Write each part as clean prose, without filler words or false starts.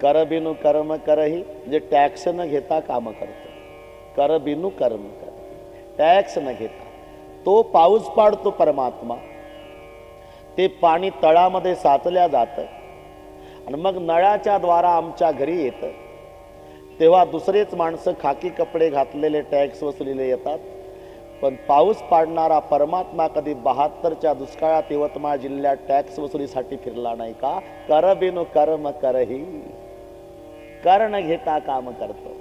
कर बिनु कर्म करही, म्हणजे टॅक्स न घेता काम करतो. कर बिनु कर्म कर, टॅक्स न घेता. तो पाऊस पाडतो परमात्मा, ते पाणी तळामध्ये साचल्या जातं आणि मग नळाच्या द्वारा आमच्या घरी येतं. तेव्हा दुसरेच माणसं खाकी कपडे घातलेले टॅक्स वसुलीले येतात. पण पाऊस पाडणारा परमात्मा कधी 72च्या दुष्काळात यवतमाळ जिल्ह्यात टॅक्स वसुलीसाठी फिरला नाही का? कर बिनु कर्म करही, कर न घेता काम करतो.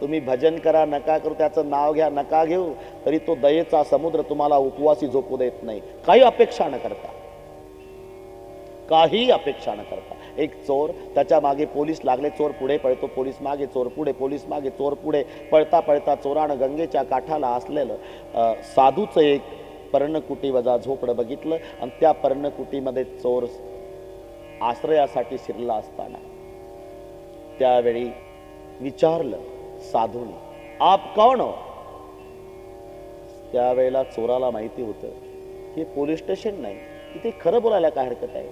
तुम्ही भजन करा नका करू, त्याचं नाव घ्या नका घेऊ, तरी तो दयेचा समुद्र तुम्हाला उपवासी झोपू देत नाही. काही अपेक्षा न करता, काही अपेक्षा न करता. एक चोर, त्याच्या मागे पोलीस लागले, चोर पुढे पळतो, पोलीस मागे, चोर पुढे, पोलीस मागे, चोर पुढे. पळता पळता चोरानं गंगेच्या काठाला असलेलं साधूचं एक पर्णकुटी वजा झोपडं बघितलं आणि त्या पर्णकुटीमध्ये चोर आश्रयासाठी शिरला असताना त्यावेळी विचारलं साधूने, आप कौन हो? त्यावेळेला चोराला माहिती होतं हे पोलीस स्टेशन नाही, इथे खरं बोलायला काय हरकत आहे.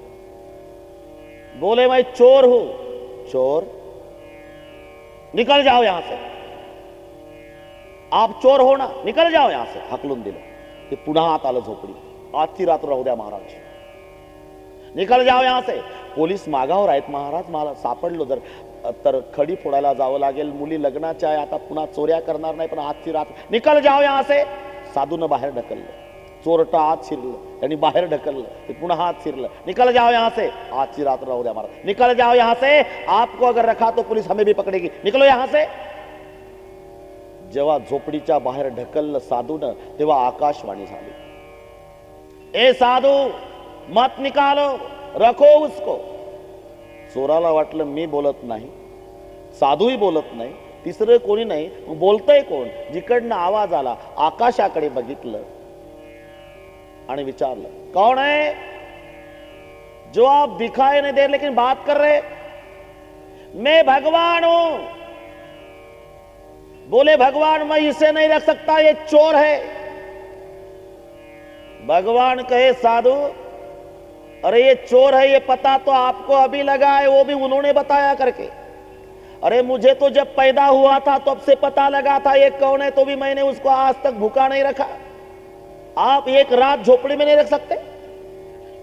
बोले मैं चोर हूं. चोर? निकल जाओ यहां से. आप चोर हो ना, निकल जाओ यहां से. हकलून दिलं. ते पुन्हा आत आलं झोपडी. आजची रात्र राहू द्या महाराज, निकल जाओ यहां से. पोलीस मागावर आहेत, महाराज मला सापडलो जर तर खडी फोडायला जावं लागेल, मुली लग्नाच्या आहे, आता पुन्हा चोऱ्या करणार नाही, पण आजची रात्र. निकल जाओ यहां से. साधूनं बाहेर ढकललं. चोरटा आत शिरलं, त्यांनी बाहेर ढकललं, ते पुन्हा हात शिरलं. निकल जाओ यहां से, आजची रात्र राहू द्या महाराज. निकल जाओ यहां से, आपको अगर रखा तो पुलिस हमें भी पकड़ेगी, निकलो यहां से. जेव्हा झोपडीच्या बाहेर ढकललं साधूनं, तेव्हा आकाशवाणी झाली, ए साधू मत निकालो, रखो उसको. चोराला वाटलं मी बोलत नाही, साधूही बोलत नाही, तिसरं कोणी नाही, बोलतंय कोण? जिकडनं आवाज आला आकाशाकडे बघितलं आणि विचारलं, कौन है जो आप दिखाई नहीं दे लेकिन बात कर रहे? मैं भगवान हूं. बोले भगवान मैं इसे नहीं रख सकता, ये चोर है. भगवान कहे साधु अरे ये चोर है, ये पता तो आपको अभी लगा है, वो भी उन्होंने बताया करके. अरे मुझे तो जब पैदा हुआ था तब से पता लगा था ये कौन है, तो भी मैंने उसको आज तक भूखा नहीं रखा. आप एक रात झोपड़ी में नहीं रख सकते?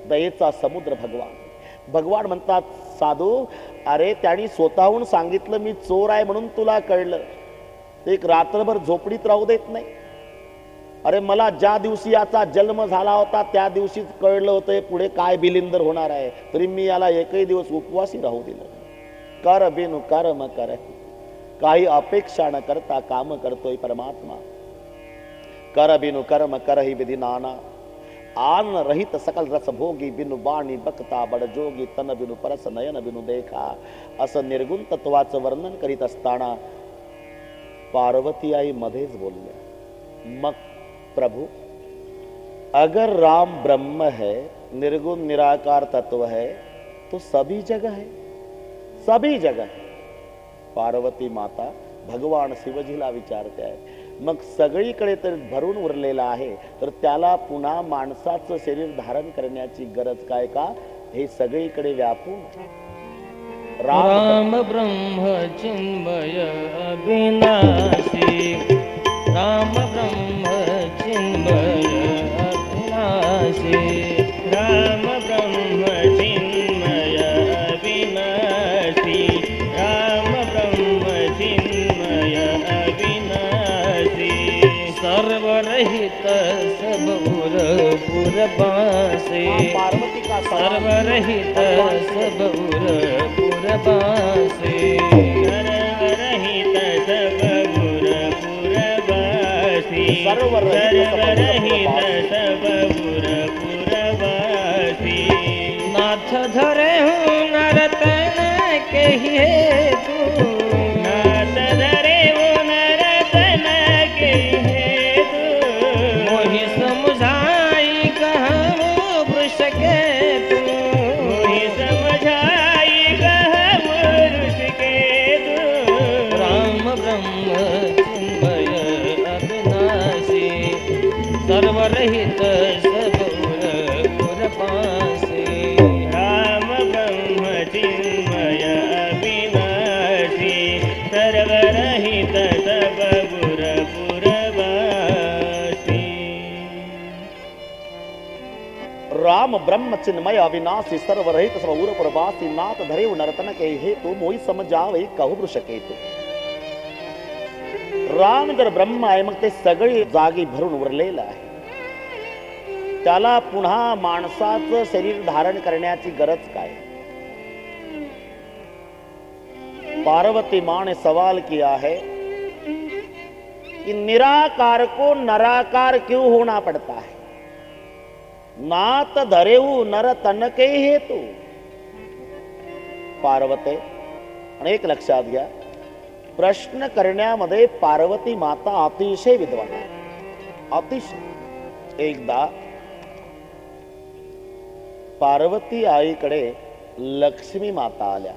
दयेचा समुद्र भगवान. भगवान म्हणतात साधू अरे त्यांनी स्वतःहून सांगितलं मी चोर आहे म्हणून तुला कळलं, एक रात्रभर झोपडीत राहू देत नाही. अरे मला ज्या दिवशी याचा जन्म झाला होता त्या दिवशीच कळलं होतं पुढे काय बिलिंदर होणार आहे, तरी मी याला एकही दिवस उपवासी राहू दिलं. कर बिनु कर्म कर, काही अपेक्षा न करता काम करतोय परमात्मा. कर बिनु कर्म करहि विधि नाना, आन रहित सकल रस भोगी, बिनु बाणी बकता बड जोगी, तन बिनु परस नयन बिनु देखा. असं निर्गुण तत्वाचं वर्णन करीत असताना पार्वती आई मध्येच बोलल्या, मग प्रभु अगर राम ब्रह्म है, निर्गुण निराकार तत्व है, तो सभी जगह है, सभी जगह. पार्वती माता भगवान शिवजीला विचारते आहे, मग सगळीकडे तर भरून उरलेला आहे, तर त्याला पुन्हा माणसाचं शरीर धारण करण्याची गरज काय का? हे सगळीकडे व्यापून राम ब्रह्म चिन्मय अविनाशी, राम ब्रह्म चिन्मय अविनाशी, राम ब्रह्म चिन्मय अविनाशी, राम ब्रह्म चिन्मय अविनाशी. सर्वरहित सब उर पुरबासे, सर्वरहित सब उर पुरबासे, सर्वरहित सब उर पुरबासी, सर्वरहित सब उर पुरबासी. नाथ धरे हूँ नरतन के हेतु, नाथ धरे हूँ नरतन के हेतु, मोहि समझाई कहूँ वृष के तू, मोहि समझाई कहूँ वृष के तू. राम ब्रह्म चिन्मय अविनाशी, सर्वरहित सब उर पुरबासी, राम ब्रह्म चिन्मय राम ब्रह्म चिन्मय अविनाशी सर्वरहित सर्वूर प्रवासी नाथ धरेव नर्तन के हे तू मोई समजावे कहू वृषके तू. राम जर ब्रह्म आहे मग ते सगळी जागी भरून उरलेलं आहे. त्याला पुन्हा माणसाचं शरीर धारण करण्याची गरज काय. पार्वती माँ ने सवाल किया है कि निराकार को नराकार क्यों होना पड़ता है. नात धरेऊ नर तन के हेतु. पार्वते, अनेक लक्षात घ्या, प्रश्न करण्यामध्ये पार्वती माता अतिशय विद्वान आहे. अतिशय. एकदा पार्वती आईकडे लक्ष्मी माता आल्या.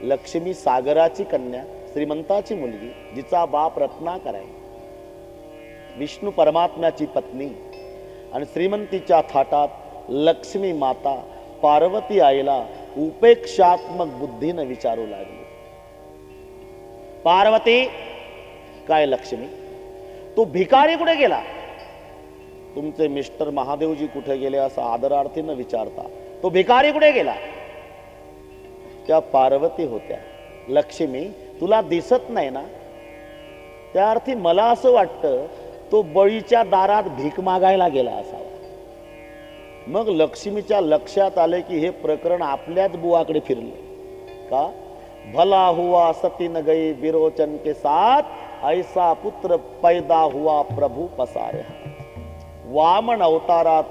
लक्ष्मी सागराची कन्या, श्रीमंताची मुलगी, जिचा बाप रत्नाकर आहे, विष्णू परमात्म्याची पत्नी. आणि श्रीमंतीच्या थाटात लक्ष्मी माता पार्वती आईला उपेक्षात्मक बुद्धीने विचारू लागली. पार्वती, काय लक्ष्मी, तू भिकारी कुठे गेला. तुमचे मिस्टर महादेवजी कुठे गेले असं आदरार्थीने विचारता. तो भिकारी कुठे गेला. त्या पार्वती होत्या, लक्ष्मी तुला दिसत नाही ना. त्या अर्थी मला असं वाटतं तो बळीच्या दारात भीक मागायला गेला असावा. मग लक्ष्मीच्या लक्षात आले की हे प्रकरण आपल्याच बुवाकडे फिरले. का. भला हुआ सती न गई बिरोचन के साथ, ऐसा पुत्र पैदा हुआ प्रभु पसारे. वामन अवतारात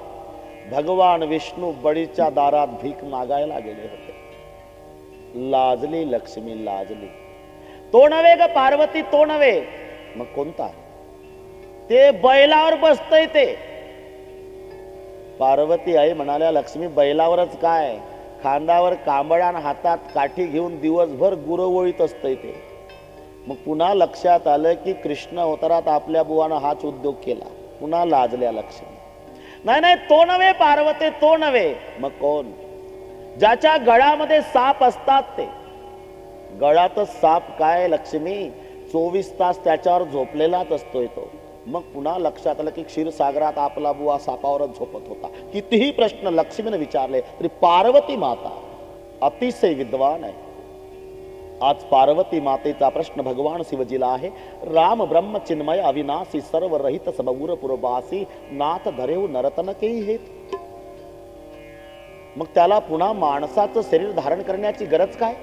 भगवान विष्णू बळीच्या दारात भीक मागायला गेले होते. लाजली लक्ष्मी, लाजली. तो नव्हे ग पार्वती, तो नव्हे. मग कोणता. ते बैलावर बसतय ते. पार्वती आई म्हणाल्या, लक्ष्मी बैलावरच काय, खांद्यावर कांबळान हातात काठी घेऊन दिवसभर गुरवळीत असतंय ते. मग पुन्हा लक्षात आलं की कृष्ण अवतारात आपल्या बुवानं हाच उद्योग केला. पुन्हा लाजल्या लक्ष्मी. नाही नाही, तो नव्हे पार्वती, तो नव्हे. मग कोण. ज्याच्या गळामध्ये साप असतात ते. गळातच साप काय लक्ष्मी, 24 तास त्याच्यावर झोपलेलाच असतोय तो. मग पुन्हा लक्षात आलं की क्षीरसागरात आपला बुवा सापावरच झोपत होता. कितीही प्रश्न लक्ष्मीने विचारले तरी पार्वती माता अतिशय विद्वान आहे. आज पार्वती मातेचा प्रश्न भगवान शिवजीला आहे. राम ब्रह्म चिन्मय अविनाशी सर्वरहित सबूर पुरवासी नाथ धरेऊ नरतन के हेत. मग त्याला पुन्हा माणसाचं शरीर धारण करण्याची गरज काय.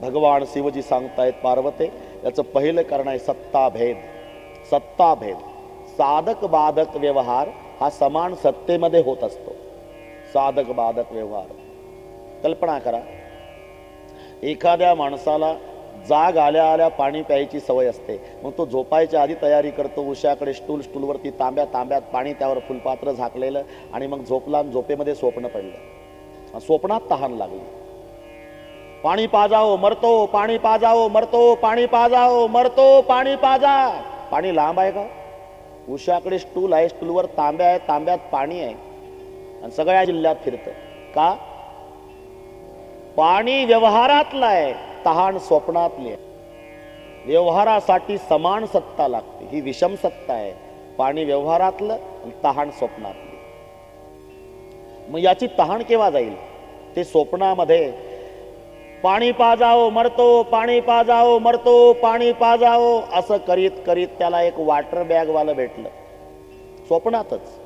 भगवान शिवजी सांगतायत, पार्वते याचं पहिलं कारण आहे सत्ताभेद. सत्ताभेद. साधक बाधक व्यवहार हा समान सत्तेमध्ये होत असतो. साधक बाधक व्यवहार. कल्पना करा, एखाद्या माणसाला जाग आल्या आल्या पाणी प्यायची सवय असते. मग तो झोपायच्या आधी तयारी करतो. उशाकडे स्टूलवरती तांब्यात पाणी, त्यावर फुलपात्र झाकलेलं, आणि मग झोपला. झोपेमध्ये स्वप्न पडलं. स्वप्नात तहान लागली. पाणी पाजाओ मरतो, पाणी पाजाओ मरतो, पाणी पाजाओ मरतो, पाणी पाजा. पाणी लांब आहे का. उशाकडे स्टूल आहे, स्टूलवर तांब्या आहे, तांब्यात पाणी आहे, आणि सगळ्या जिल्ह्यात फिरतं. का. पाणी व्यवहारातलं आहे, तहान स्वप्नातली आहे. व्यवहारासाठी समान सत्ता लागते. ही विषम सत्ता आहे. पाणी व्यवहारातलं आणि तहान स्वप्नातली. मग याची तहान केव्हा जाईल. ते स्वप्नामध्ये पाणी पाजाओ मरतो, पाणी पाजाओ मरतो, पाणी पाजाओ असं करीत करीत त्याला एक वॉटर बॅग वाला भेटलं स्वप्नातच.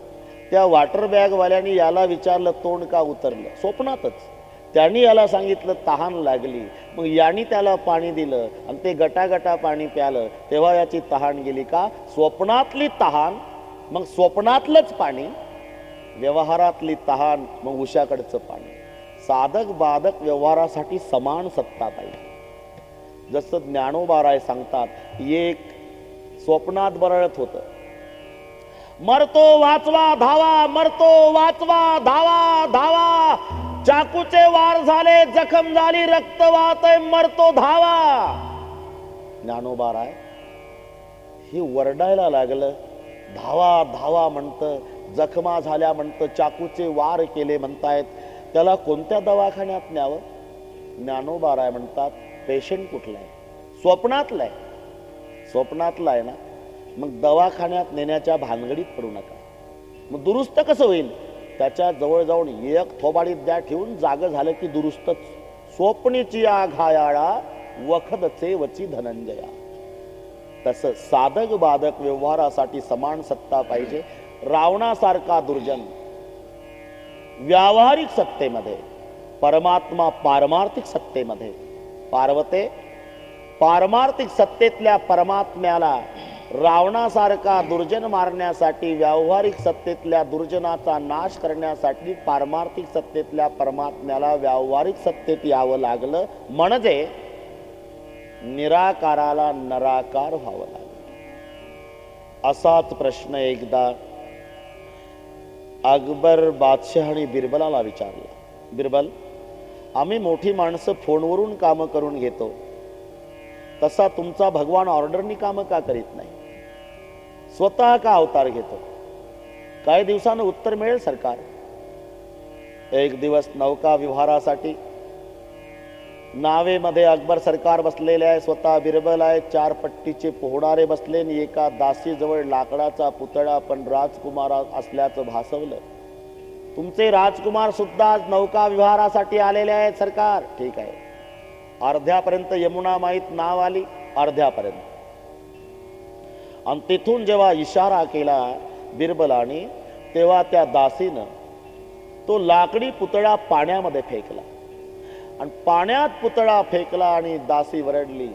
त्या वॉटर बॅग वाल्याने याला विचारलं, तोंड का उतरलं. स्वप्नातच. त्यांनी याला सांगितलं तहान लागली. मग यांनी त्याला पाणी दिलं आणि ते गटागटा पाणी प्यालं. तेव्हा याची तहान गेली. का. स्वप्नातली तहान, मग स्वप्नातलंच पाणी. व्यवहारातली तहान, मग उशाकडचं पाणी. साधक बाधक व्यवहारासाठी समान सत्ता पाहिजे. जसं ज्ञानोबाराय सांगतात, एक स्वप्नात बरळत होतं, मरतो वाचवा धावा, मरतो वाचवा धावा धावा, चाकूचे वार झाले, जखम झाली, रक्त वाहतय, मरतो धावा. ज्ञानोबाराय हे वरडायला लागलं. धावा धावा म्हणतं, जखमा झाल्या म्हणतं, चाकूचे वार केले म्हणतायत. त्याला कोणत्या दवाखान्यात न्यावं. ज्ञानोबाराय म्हणतात, पेशंट कुठला आहे. स्वप्नातला आहे. स्वप्नातला आहे ना, मग दवाखान्यात नेण्याच्या भानगडीत पडू नका. मग दुरुस्त कसं होईल. त्याच्या जवळ जाऊन एक थोबाडीत द्या ठेवून जाग झालं की दुरुस्तच. स्वप्नीची आघायाळा वखदचे वची धनंजया. तसं साधक बाधक व्यवहारासाठी समान सत्ता पाहिजे. रावणासारखा दुर्जन व्यावहारिक सत्तेमध्ये, परमात्मा पारमार्थिक सत्तेमध्ये. पार्वते, पारमार्थिक सत्तेतल्या परमात्म्याला रावणासारखा दुर्जन मारण्यासाठी, व्यावहारिक सत्तेतल्या दुर्जनाचा नाश करण्यासाठी पारमार्थिक सत्तेतल्या परमात्म्याला व्यावहारिक सत्तेत यावं लागलं. म्हणजे निराकाराला नराकार व्हावं लागलं. असाच प्रश्न एकदा अकबर बादशाह आणि बिरबलाला विचारला. बिरबल, आम्ही मोठी माणसं फोनवरून कामं करून घेतो, तसा तुमचा भगवान ऑर्डरनी कामं का करीत नाही? स्वतः का अवतार घेतो? काही दिवसानं उत्तर मिळेल सरकार. एक दिवस नौका विहारासाठी नावेमध्ये अकबर सरकार बसलेले आहे. स्वतः बिरबल आहे. 4 पट्टीचे पोहणारे बसले आणि एका दासीजवळ लाकडाचा पुतळा पण राजकुमार असल्याचं भासवलं. तुमचे राजकुमार सुद्धा आज नौका विहारासाठी आलेले आहेत सरकार. ठीक आहे. अर्ध्यापर्यंत यमुना माईत नाव आली, अर्ध्यापर्यंत. आणि तिथून जेव्हा इशारा केला बिरबलाने, तेव्हा त्या दासीनं तो लाकडी पुतळा पाण्यामध्ये फेकला. आणि पाण्यात पुतळा फेकला आणि दासी वरडली,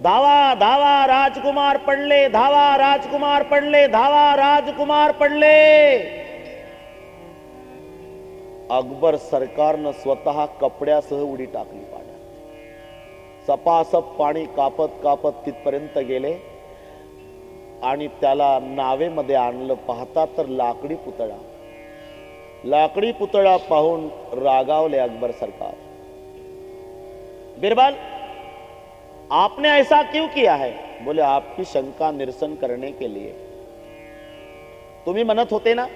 धावा धावा राजकुमार पडले, धावा राजकुमार पडले, धावा राजकुमार पडले. अकबर सरकारनं स्वतः कपड्यासह उडी टाकली पाण्यात. सपासप पाणी कापत कापत तिथपर्यंत गेले आणि त्याला नावेमध्ये आणलं. पाहता तर लाकडी पुतळा. लाकडी पुतळा पाहून रागावले अकबर सरकार. बिरबल, आपने ऐसा क्यों किया है? बोले, आपकी शंका निरसन करने के लिए. तुम्ही म्हणत होते ना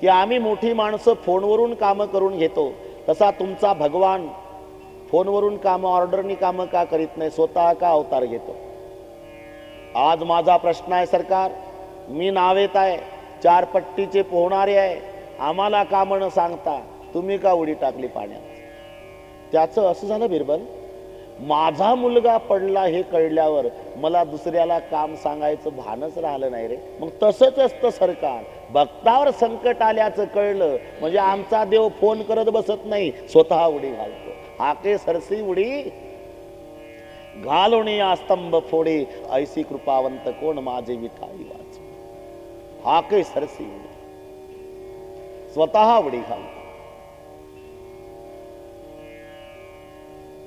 की आम्ही मोठी माणसं फोनवरून कामं करून घेतो, तसा तुमचा भगवान फोनवरून कामं, ऑर्डरनी कामं का करीत नाही? स्वतः का अवतार घेतो? आज माझा प्रश्न आहे सरकार. मी नावेत आहे, 4 पट्टीचे पोहणारे आहे, आम्हाला का म्हणून सांगता? तुम्ही का उडी टाकली पाण्यात? त्याचं असं झालं बिरबल, माझा मुलगा पडला हे कळल्यावर मला दुसऱ्याला काम सांगायचं भानच राहिलं नाही रे. मग तसंच असतं सरकार. भक्तावर संकट आल्याचं कळलं म्हणजे आमचा देव फोन करत बसत नाही, स्वतः उडी घालतो. हाके सरसी उडी घालोणी स्तंभ फोडे, ऐसी कृपावंत कोण माझे विठाई वाच. हाके सरसी उडी, स्वतः उडी घालतो.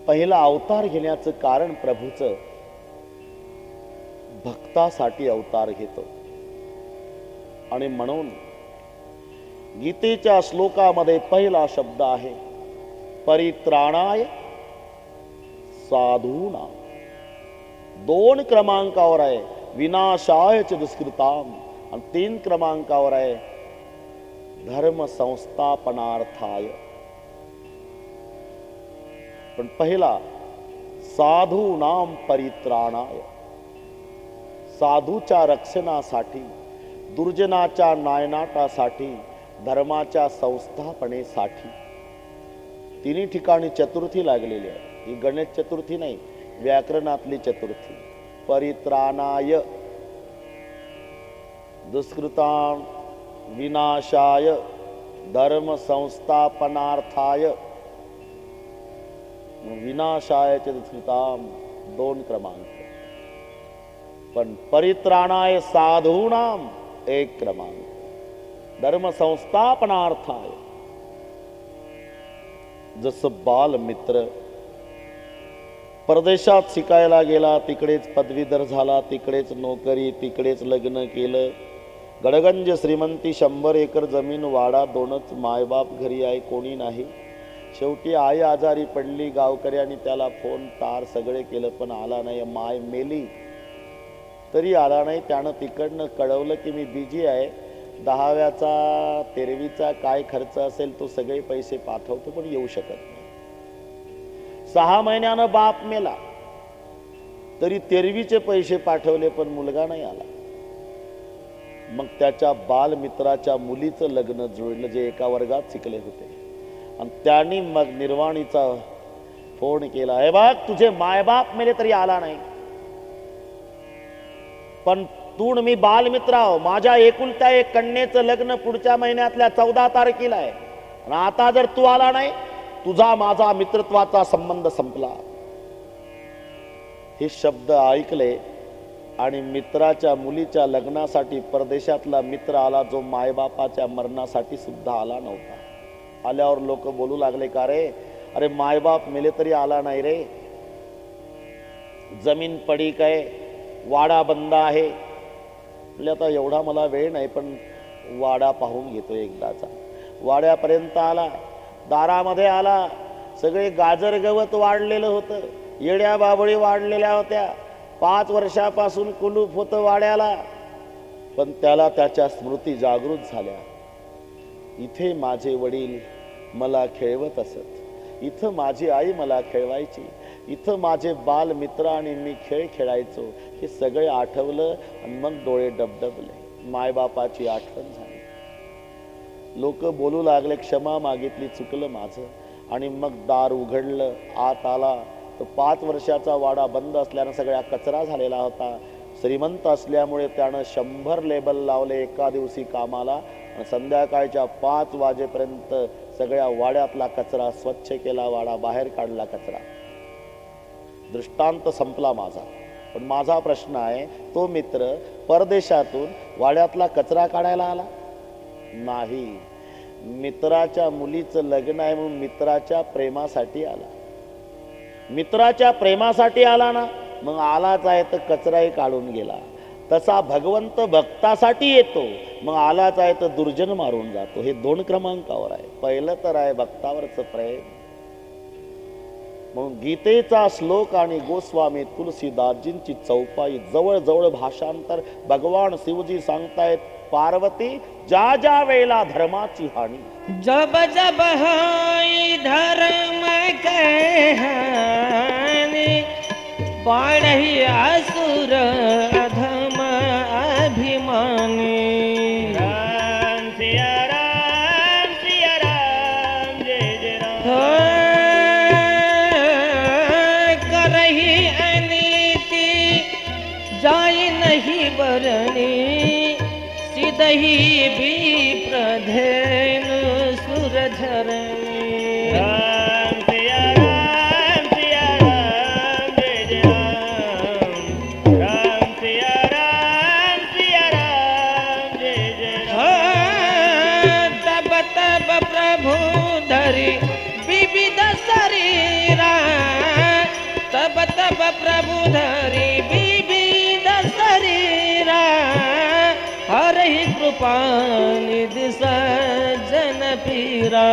पहिला अवतार घेण्याचं कारण प्रभूचं भक्तासाठी अवतार घेतो. आणि म्हणून गीतेच्या श्लोकामध्ये पहिला शब्द आहे परित्राणाय साधूना. 2 क्रमांकावर आहे विनाशाय च दुष्कृताम आणि 3 क्रमांकावर आहे धर्म संस्थापनार्थाय. पण पहिला साधूनाम परित्राणाय, साधूच्या रक्षणासाठी, दुर्जनाच्या नायनाटासाठी, धर्माच्या संस्थापनेसाठी. 3 ठिकाणी चतुर्थी लागलेली आहे. ही गणेश चतुर्थी नाही, व्याकरणातली चतुर्थी. परित्राणाय दुष्कृतां विनाशाय धर्म संस्थापनार्थाय. विनाशाय च दुष्कृतां 2 क्रमांक. पण परित्राणाय साधूनाम 1 क्रमांक. धर्म संस्थापनार्थाय. जसं बालमित्र परदेशात शिकायला गेला, तिकडेच पदवीधर झाला, तिकडेच नोकरी, तिकडेच लग्न केलं. गडगंज श्रीमंती, 100 एकर जमीन, वाडा, 2च मायबाप घरी आहे, कोणी नाही. शेवटी आई आजारी पडली. गावकऱ्यांनी त्याला फोन तार सगळे केलं पण आला नाही. माय मेली तरी आला नाही. त्यानं तिकडनं कळवलं की मी बिझी आहे, 10व्याचा 13वीचा काय खर्च असेल तो सगळे पैसे पाठवतो पण येऊ शकत नाही. 6 महिन्यानं बाप मेला तरी 13वीचे पैसे पाठवले पण मुलगा नाही आला. मग त्याच्या बालमित्राच्या मुलीचं लग्न जुळलं, जे एका वर्गात शिकले होते. आणि त्यांनी मग निर्वाणीचा फोन केला, हे बघ तुझे मायबाप मेले तरी आला नाही, पण तू मी बालमित्र आहो, माझ्या एकुलत्या एक कन्येचं लग्न पुढच्या महिन्यातल्या 14 तारखेला आहे, आणि आता जर तू आला नाही, तुझा माझा मित्रत्वाचा संबंध संपला. हे शब्द ऐकले आणि मित्राच्या मुलीच्या लग्नासाठी परदेशातला मित्र आला, जो मायबापाच्या मरणासाठी सुद्धा आला नव्हता. आल्यावर लोक बोलू लागले, का रे, अरे मायबाप मेले तरी आला नाही रे, जमीन पडीक आहे, वाडा बंद आहे. म्हणजे आता एवढा मला वेळ नाही, पण वाडा पाहून घेतो एकदाचा. वाड्यापर्यंत आला, दारामध्ये आला, सगळे गाजर गवत वाढलेलं होतं, येड्या बाबळी वाढलेल्या होत्या, 5 वर्षापासून कुलूप होतं वाड्याला. पण त्याला त्याच्या स्मृती जागृत झाल्या. इथे माझे वडील मला खेळवत असत, इथं माझी आई मला खेळवायची, इथं माझे बाल मित्र आणि मी खेळ खेळायचो. हे सगळे आठवलं आणि मग डोळे डबडबले, मायबापाची आठवण झाली. लोक बोलू लागले, क्षमा मागितली, चुकलं माझं. आणि मग दार उघडलं, आत आला तर 5 वर्षाचा वाडा बंद असल्यानं सगळ्या कचरा झालेला होता. श्रीमंत असल्यामुळे त्यानं 100 लेबल लावले एका दिवशी कामाला, आणि संध्याकाळच्या 5 वाजेपर्यंत सगळ्या वाड्यातला कचरा स्वच्छ केला, वाडा बाहेर काढला कचरा. दृष्टांत संपला माझा. पण माझा प्रश्न आहे, तो मित्र परदेशातून वाड्यातला कचरा काढायला आला नाही, मित्राच्या मुलीचं लग्न आहे म्हणून मित्राच्या प्रेमासाठी आला. मित्राच्या प्रेमासाठी आला ना, मग आलाच आहे तर कचराही काढून गेला. तसा भगवंत भक्तासाठी येतो, मग आलाच आहे तर दुर्जन मारून जातो. हे 2 क्रमांकावर आहे. पहिलं तर आहे भक्तावरचं प्रेम. म्हणून गीतेचा श्लोक आणि गोस्वामी तुलसीदासजींची चौपाई, जवळ जवळ भाषांतर भगवान शिवजी सांगतायत, पार्वती ज्या ज्या वेळेला धर्माची हानी, जब जब होई धर्म के हानि, पाढ़ी असुर अधम अभिमानी. राम सिया राम सिया राम, जय जय राम. करही अनीति जाय नहीं बरनी, सिदही विप्रधेनु सुरधरणी. राम सिया राम सिया राम, जय जय राम. राम सिया राम सिया राम, जय जय राम. तब तब प्रभु धरि विविध शरीरा, तब तब प्रभु धरि विविध शरीरा, हरि कृपा निधि सज्जन पीरा.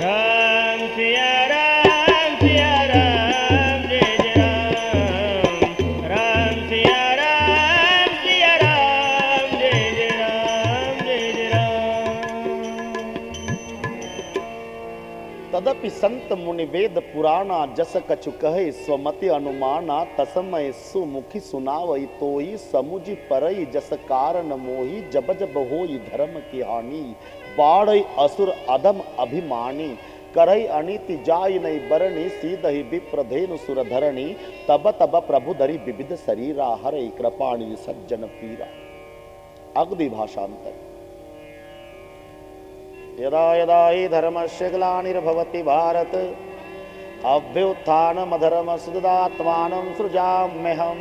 राम सिया राम सिया राम, जय जय राम. राम सिया राम सिया राम, जय जय राम, जय जय राम. तदपि संत मुनि वेद पुराणा, जस कछु कहे स्वमति अनुमाना, तसमय सुमुखी सुनावई तोई, समुझि परई जस कारण मोही, जब जब होई धर्म की हानि, बाढ़ई असुर अधम अभिमानी, करई अनीति जाय नहीं बरनी, सीधहि विप्रधेनु सुरधरणी, तब तब प्रभु धरि विविध शरीरा, हरे कृपाणि सज्जन पीरा. अगदी भाषांतर. यदा यदा हि धर्मस्य ग्लानिर्भवति भारत, अभ्युत्थानमधर्मस्य सृजाम्यहम्.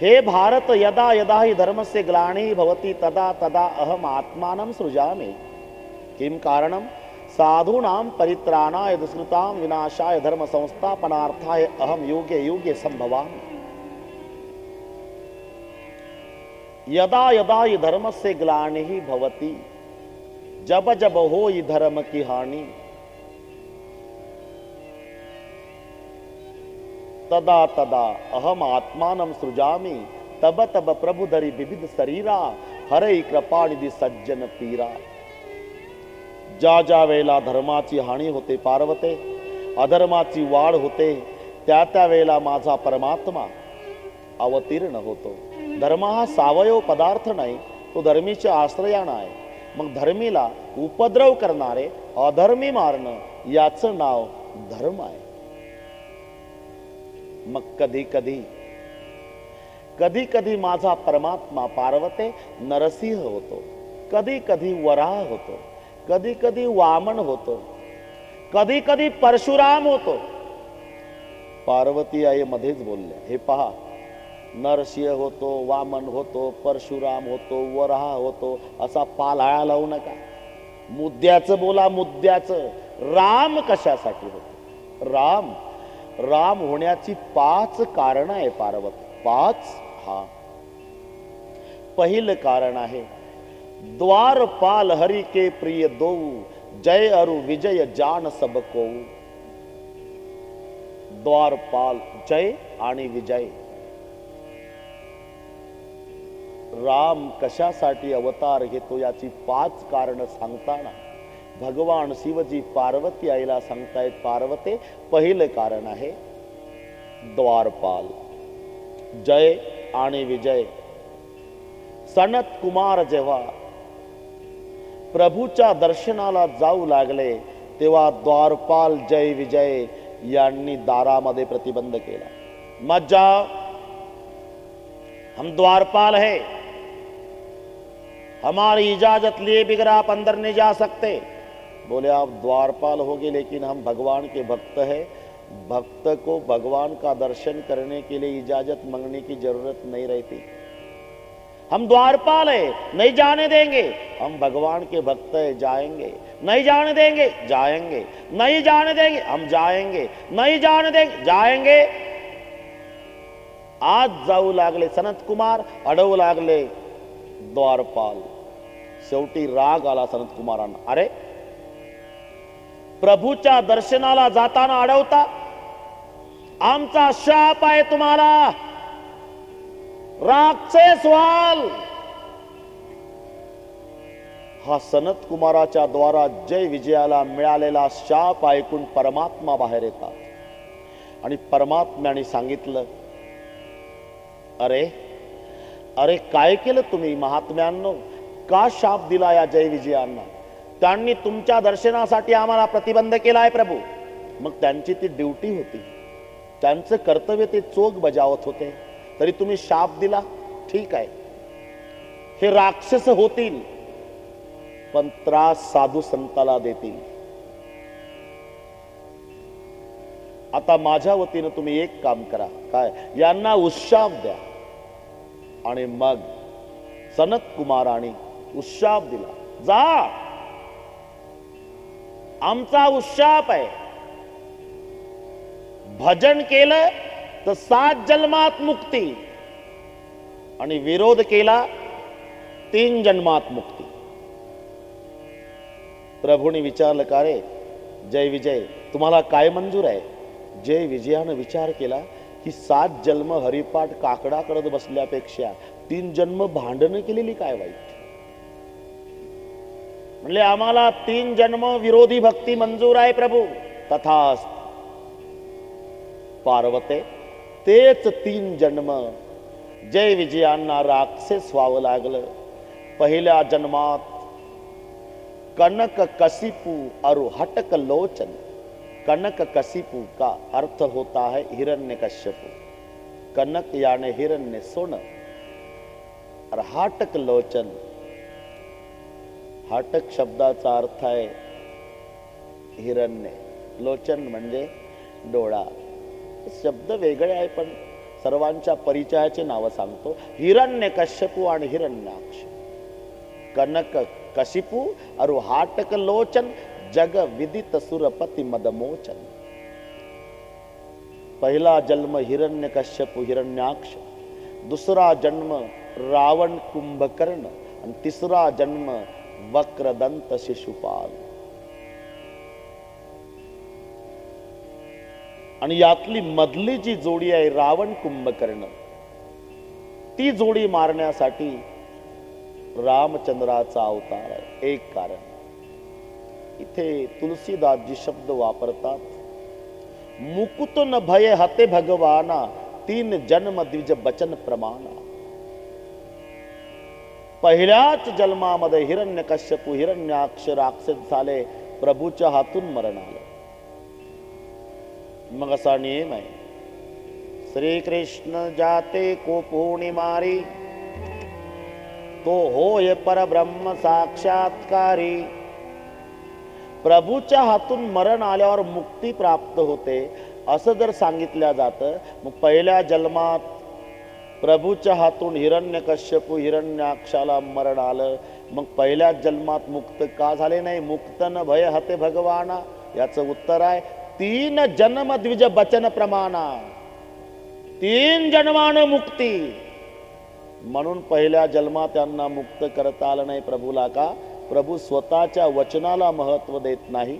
हे भारत, यदा यदा हि धर्मस्य ग्लानिः भवति तदा तदा अहम् आत्मानं सृजामि. किं कारणं? साधूनां परित्राणाय दुष्कृतां विनाशाय धर्म संस्थापनार्थाय अहं युगे युगे संभवामि. यदा यदा हि धर्मस्य ग्लानिः भवति, जब जब होई धर्म की हानि, तदा तदा अहम आत्मानं सृजामि, तब तब प्रभु धरि विविध शरीरा, हरे कृपानिधी सज्जन पीरा. ज्या ज्या वेळेला धर्माची हानी होते पार्वते, अधर्माची वाढ होते, त्या त्या वेळेला माझा परमात्मा अवतीर्ण होतो. धर्म हा सावयव पदार्थ नाही, तो धर्मीच्या आश्रयानं आहे. मग धर्मीला उपद्रव करणारे अधर्मी मारणं याचं नाव धर्म आहे. मग कधी कधी माझा परमात्मा पार्वते नरसिंह होतो, कधी कधी वराह होतो, कधी कधी वामन होतो, कधी कधी परशुराम होतो. पार्वती आई मध्येच बोलल्या, हे पहा, नरसिंह होतो, वामन होतो, परशुराम होतो, वराह होतो, असा पालाळा लावू नका. मुद्द्याचं बोला, मुद्द्याचं. राम कशासाठी होतो? राम होण्याची 5 कारण आहे पार्वती. 5. हा पहिलं कारण आहे, द्वारपाल हरि के प्रिय दो, जय अरु विजय जान सब को. द्वारपाल जय आणि विजय. राम कशासाठी अवतार घेतो याची 5 कारण सांगताना भगवान शिवजी पार्वती आईला सांगतायत, पार्वते पहिलं कारण आहे द्वारपाल, जय आणि विजय. सनत कुमार जेव्हा प्रभूच्या दर्शनाला जाऊ लागले तेव्हा द्वारपाल जय विजय यांनी दारामध्ये प्रतिबंध केला. मत जाओ, हम द्वारपाल है, हमारी इजाजत लिए बिगर आप अंदर नहीं जा सकते. बोले आप द्वारपाल होगे लेकिन हम भगवान के भक्त हैं, भक्त को भगवान का दर्शन करने के लिए इजाजत मांगने की जरूरत नहीं रहती. हम द्वारपाल है, नहीं जाने देंगे. हम भगवान के भक्त है, जाएंगे. नहीं जाने देंगे, जाएंगे. नहीं जाने देंगे, हम जाएंगे. नहीं जाने देंगे, जाएंगे. आज जाऊ लागले सनत कुमार, अडवू लागले द्वारपाल. शेवटी राग आला सनत कुमारांना. अरे, प्रभूच्या दर्शनाला जाताना अडवता, आमचा शाप आहे तुम्हाला, राक्षस व्हाल. हा सनत कुमाराच्या द्वारा जय विजयाला मिळालेला शाप ऐकून परमात्मा बाहेर येतात आणि परमात्म्याने सांगितलं, अरे काय केलं तुम्ही महात्म्यांनो? का शाप दिला या जय विजयांना? त्यांनी तुमच्या दर्शनासाठी आम्हाला प्रतिबंध केलाय प्रभू. मग त्यांची ती ड्युटी होती, त्यांचं कर्तव्य ते चोख बजावत होते, तरी तुम्ही शाप दिला. ठीक आहे, हे राक्षस होतील पण त्रास साधू संताला देतील. आता माझ्या वतीनं तुम्ही एक काम करा, काय? यांना उशाप द्या. आणि मग सनत कुमाराने उशाप दिला. जा, आमचा उशाप आहे, भजन केलं तर 7 जन्मात मुक्ती आणि विरोध केला 3 जन्मात मुक्ती. प्रभूने विचारलं, का रे जय विजय, तुम्हाला काय मंजूर आहे? जय विजयानं विचार केला की 7 जन्म हरिपाठ काकडा करत बसल्यापेक्षा 3 जन्म भांडणं केलेली काय वाईट. म्हणले, आम्हाला 3 जन्म विरोधी भक्ती मंजूर आहे प्रभू. तथास्तु. पार्वते, तेच 3 जन्म जय विजयांना राक्षस व्हावं लागलं. पहिल्या जन्मात कनक कशिपु और हटक लोचन. कनक कशिपु का अर्थ होता है हिरण्यकश्यपु. कनक यानी हिरण्य, सोनं. और हाटक लोचन, हाटक शब्दाचा अर्थ आहे हिरण्य, लोचन म्हणजे डोळा. शब्द वेगळे आहे पण सर्वांच्या परिचयाचे नाव सांगतो. हिरण्यकश्यपु आणि हिरण्याक्ष. कनक कशिपु और हाटक लोचन, जग विदित सुरपति मदमोचन. पहिला जन्म हिरण्यकश्यपु हिरण्याक्ष, दुसरा जन्म रावण कुंभकर्ण आणि तिसरा जन्म वक्रदंत शिशुपाल. आणि यातली मधली जी जोडी आहे रावण कुंभकर्ण, ती जोडी मारण्यासाठी रामचंद्राचा अवतार आहे. एक कारण इथे तुलसीदासजी शब्द वापरतात, मुकुट न भय हते भगवाना, 3 जन्म द्विज बचन प्रमाणा. पहिल्याच जन्मामध्ये हिरण्यकश्यपू हिरण्याक्ष राक्षस झाले, प्रभूच्या हातून मरण आलं. मग असा नियम आहे, श्रीकृष्ण जाते कोपोणी मारी, तो होय परब्रह्म साक्षात्कारी. प्रभूच्या हातून मरण आल्यावर मुक्ती प्राप्त होते असं जर सांगितलं जातं, मग पहिल्या जन्मात प्रभूच्या हातून हिरण्यकश्यपू हिरण्याक्षाला मरण आलं, मग पहिल्या जन्मात मुक्त का झाले नाही? मुक्त न भय हते भगवाना. याचं उत्तर आहे 3 जन्म द्विज बचन प्रमाणा. 3 जन्मानं मुक्ती. म्हणून पहिल्या जन्मात त्यांना मुक्त करता आलं नाही प्रभूला. का? प्रभू स्वतःच्या वचनाला महत्व देत नाही,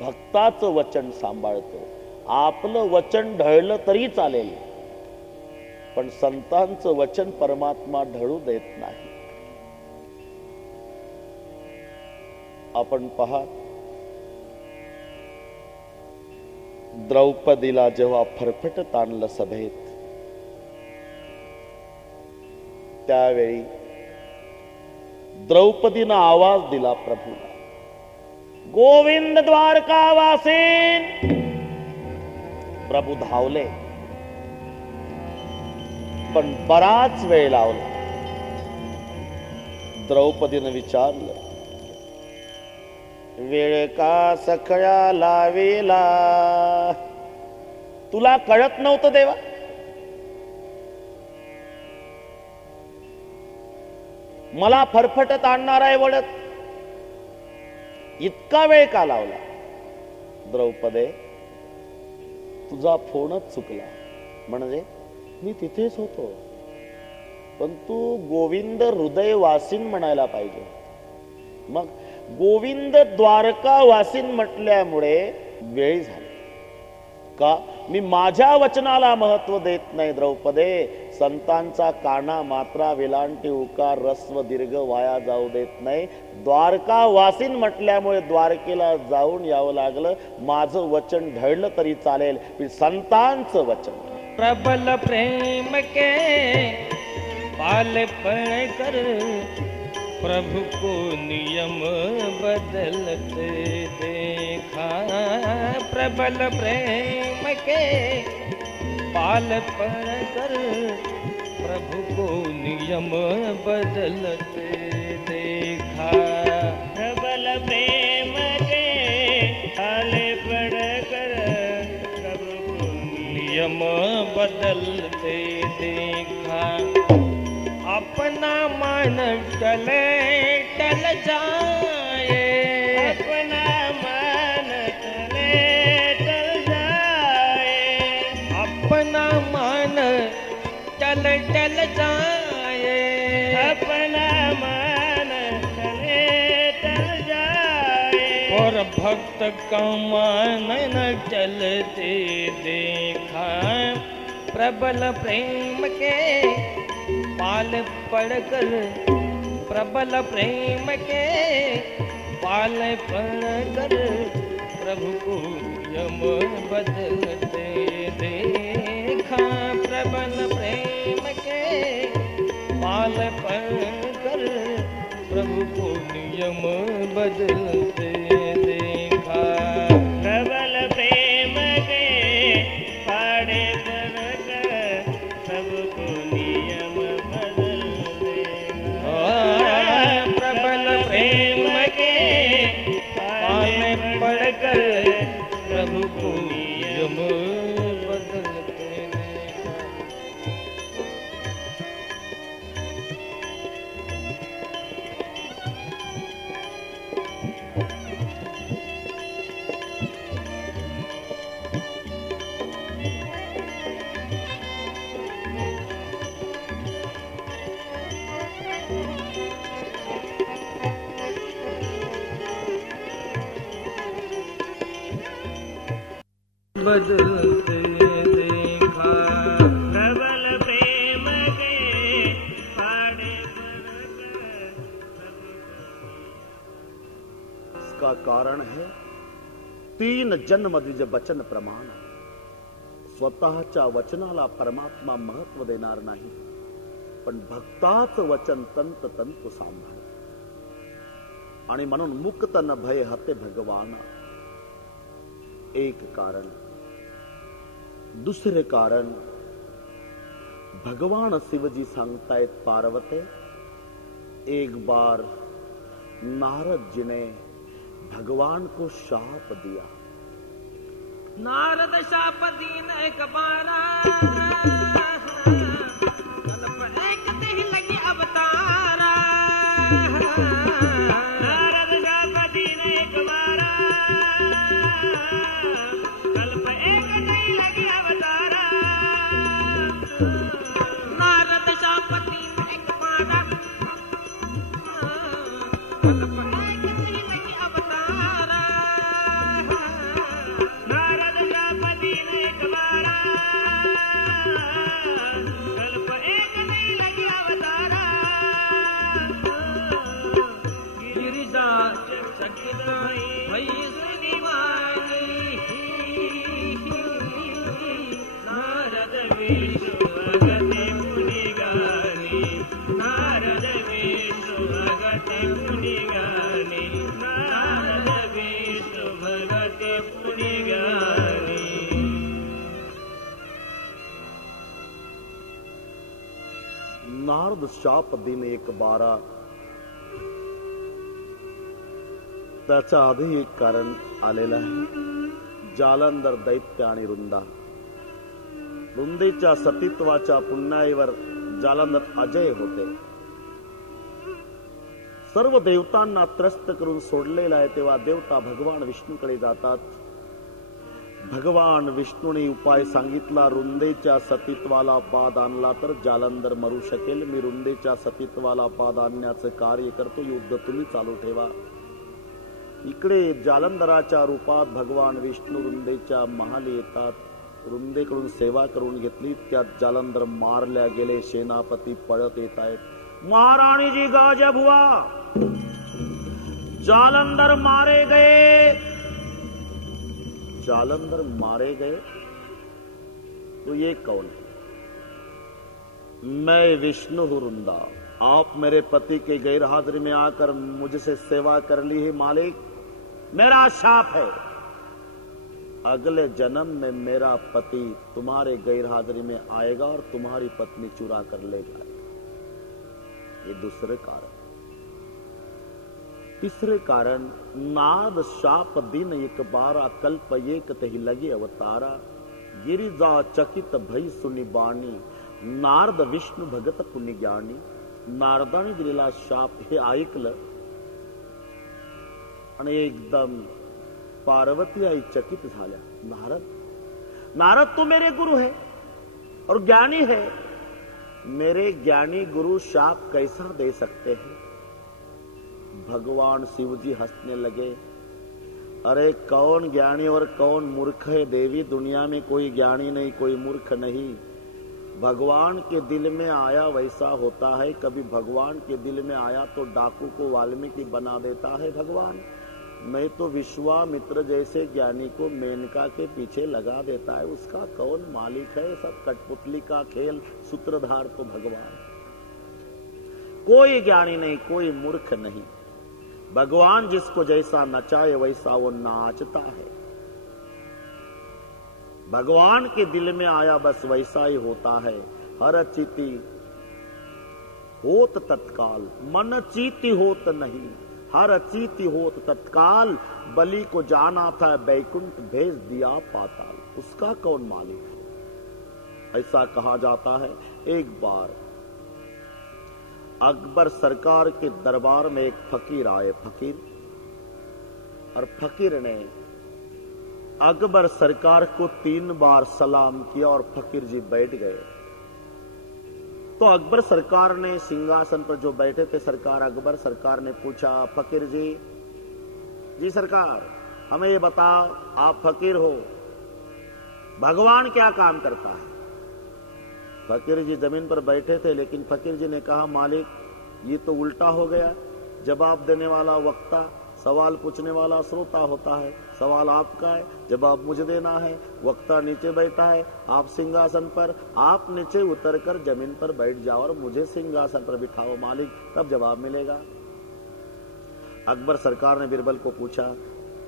भक्ताचं वचन सांभाळतो. आपलं वचन ढळलं तरी चालेल, पण संतांचं वचन परमात्मा ढळू देत नाही. आपण पहा, द्रौपदीला जेव्हा फरफटत आणलं सभेत, त्यावेळी द्रौपदीनं आवाज दिला प्रभूला, गोविंद द्वारकावासीन. प्रभू धावले, पण बराच वेळ लावला. द्रौपदीनं विचारलं, वेळ का सखळ्या लावेला? तुला कळत नव्हतं देवा? मला फरफटत आणणार आहे वडत, इतका वेळ का लावला? द्रौपदे, तुझा फोनच चुकला. म्हणजे मी तिथेच होतो, पण तू गोविंद हृदय वासीन म्हणायला पाहिजे. मग गोविंद द्वारका वासीन म्हटल्यामुळे वेळ झाली. का? मी माझ्या वचनाला महत्व देत नाही द्रौपदे. संतांचा काना मात्रा वेलांटी उकार रस्व दीर्घ वाया जाऊ देत नाही. द्वारका वासीन म्हटल्यामुळे द्वारकेला जाऊन यावं लागलं. माझं वचन ढळलं तरी चालेल, पण संतांचं वचन. प्रबल प्रेम के पालपण कर, प्रभु को नियम बदलते देखा. प्रबल प्रेम के पालपण कर, प्रभु को नियम बदलते देखा. प्रबल प्रेम के पालपण कर, प्रभु को नियम बदलते देखा. अपना मन टले टल जाए, अपना मन टले टल जाए, अपना मन टल टल जाए, अपना मन टले टल जाए. और भक्त का मन न चलते देखा. प्रबल प्रेम के पाल पड़कर, प्रबल प्रेम के पाल पड़कर, प्रभु को यम बदलते देखा. प्रबल प्रेम के पाल पड़कर, प्रभु को नियम बदलते देखा. प्रबल प्रेम के पाड़े पड़कर, प्रभु को नियम बदलते. प्रबल प्रेम के पाले पड़कर, प्रभु को नियम बदलते देखा. बदलते देखा. प्रबल प्रेम के पाड़े इसका कारण है 3 जन्म द्विज बचन प्रमाण. स्वतःच्या वचनाला परमात्मा महत्व देणार नाही, पण भक्ताचं वचन तंत तंतु सांभाळ आणि म्हणून मुक्त न भय हते भगवान. एक कारण. दुसरे कारण, भगवान शिवजी सांगतायत पार्वते, एक बार नारद जी ने भगवान को शाप दिया. नारद शाप दीन एक बारा, कल्प एक नहीं लगी अवतारा. नारद शाप दीन एक बारा, कल्प एक नहीं लगी अवतारा. नारद शाप दीन एक बारा, कल्प एक नहीं लगी अवतारा. नारद शाप दीन एक बारा, कल्प एक नहीं लगी अवतारा. गिरिजा चकित भई सुनिवाई, नारद विष्णु अगति मुनि गानी, नारद विष्णु अगति मुनि गानी, नारद विष्णु भगति मुनि गानी. नारद शाप दिन एक बारा. त्याच्या आधी एक कारण आलेलं आहे. जालंधर दैत्य आणि रुंदा. रुंदेच्या सतीत्वाच्या पुण्याईवर जालंधर अजय होते. सर्व देवतांना त्रस्त करून सोडलेला आहे. तेव्हा देवता भगवान विष्णूकडे जातात. भगवान विष्णूने उपाय सांगितला, रुंदेच्या सतीत्वाला पाद आणला तर जालंधर मरू शकेल. मी रुंदेच्या सतीत्वाला पाद आणण्याचं कार्य करतो, युद्ध तुम्ही चालू ठेवा. इकडे जालंधराच्या रूपात भगवान विष्णू रुंदेच्या महाली येतात. रुंदेकडून सेवा करून घेतली. त्यात जालंधर मारल्या गेले. सेनापती पळत येत आहेत. महाराणी जी गाज भुआ, जालंधर मारे गए. जालंधर मारे गए तो ये कौन है? मैं विष्णु हूं रुंदा. आप मेरे पति के गैर हाजिरी में आकर मुझसे सेवा कर ली है मालिक. मेरा शाप है, अगले जन्म में मेरा पति तुम्हारे गैर हाजिरी में आएगा और तुम्हारी पत्नी चुरा कर ले जाएगा. ये दूसरे कारण. तीसरे कारण, नारद शाप दिन एक बारा, कल्प एक तही लगे अवतारा. गिरिजा चकित भई सुनी बाणी, नारद विष्णू भगत पुण्य ज्ञानी. नारदाने दिलेला शाप हे ऐकलं आणि एकदम पार्वती आई चकित झाल्या. नारद तो मेरे गुरु है और ज्ञानी है. मेरे ज्ञानी गुरु शाप कैसा दे सकते हैं? भगवान शिवजी हंसने लगे. अरे कौन ज्ञानी और कौन मूर्ख है देवी? दुनिया में कोई ज्ञानी नहीं, कोई मूर्ख नहीं. भगवान के दिल में आया वैसा होता है. कभी भगवान के दिल में आया तो डाकू को वाल्मीकि बना देता है भगवान. नहीं तो विश्वामित्र जैसे ज्ञानी को मेनका के पीछे लगा देता है. उसका कौन मालिक है? सब कठपुतली का खेल. सूत्रधार तो भगवान. कोई ज्ञानी नहीं, कोई मूर्ख नहीं. भगवान जिसको जैसा नचाए वैसा वो नाचता है. भगवान के दिल में आया बस वैसा ही होता है. हर चिति होत तत्काल, मन चीति होत नहीं. हर चीति होत तत्काल, बलि को जाना था बैकुंठ भेज दिया पाताल. उसका कौन मालिक है? ऐसा कहा जाता है. एक बार अकबर सरकार के दरबार में एक फकीर आए. फकीर और फकीर ने अकबर सरकार को 3 बार सलाम किया और फकीर जी बैठ गए. तो अकबर सरकार ने सिंहासन पर जो बैठे थे सरकार, अकबर सरकार ने पूछा, फकीर जी सरकार, हमें ये बताओ, आप फकीर हो, भगवान क्या काम करता है? फकीर जी जमीन पर बैठे थे, लेकिन फकीर जी ने कहा, मालिक ये तो उल्टा हो गया. जवाब देने वाला वक्ता सवाल पूछने वाला श्रोता होता है, सवाल आपका है, जवाब मुझे देना है। वक्ता नीचे बैठा है, आप सिंहासन पर, आप नीचे उतरकर जमीन पर बैठ जाओ और मुझे सिंहासन पर बिठाओ मालिक, तब जवाब मिलेगा। अकबर सरकार ने बीरबल को पूछा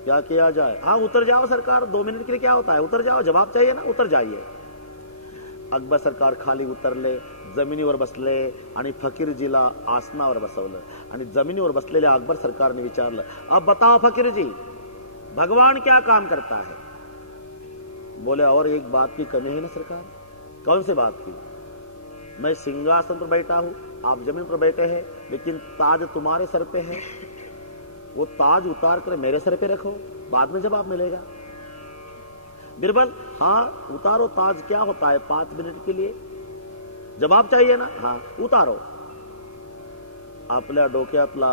क्या किया जाए? हाँ उतर जाओ सरकार, 2 मिनिट के लिए क्या होता है, उतर जाओ, जवाब चाहिए ना, उतर जाइए। अकबर सरकार खाली उतरले, जमिनीवर बसले आणि फकीरजीला आसनावर बसवलं आणि जमिनीवर बसलेल्या अकबर सरकारने विचारलं, अब बताओ फकीरजी, भगवान क्या काम करता है? बोले और एक बात की कमी है ना सरकार। कौन सी बात की? मैं सिंहासन पर बैठा हूं, आप जमीन पर बैठे हैं, लेकिन ताज तुम्हारे सर पे है, वो ताज उतार कर मेरे सर पे रखो, बाद में जवाब मिलेगा। बीरबल, हाँ उतारो ताज, क्या होता है 5 मिनिट के लिए, जवाब चाहिए ना, हाँ उतारो। आपल्या डोक्यातला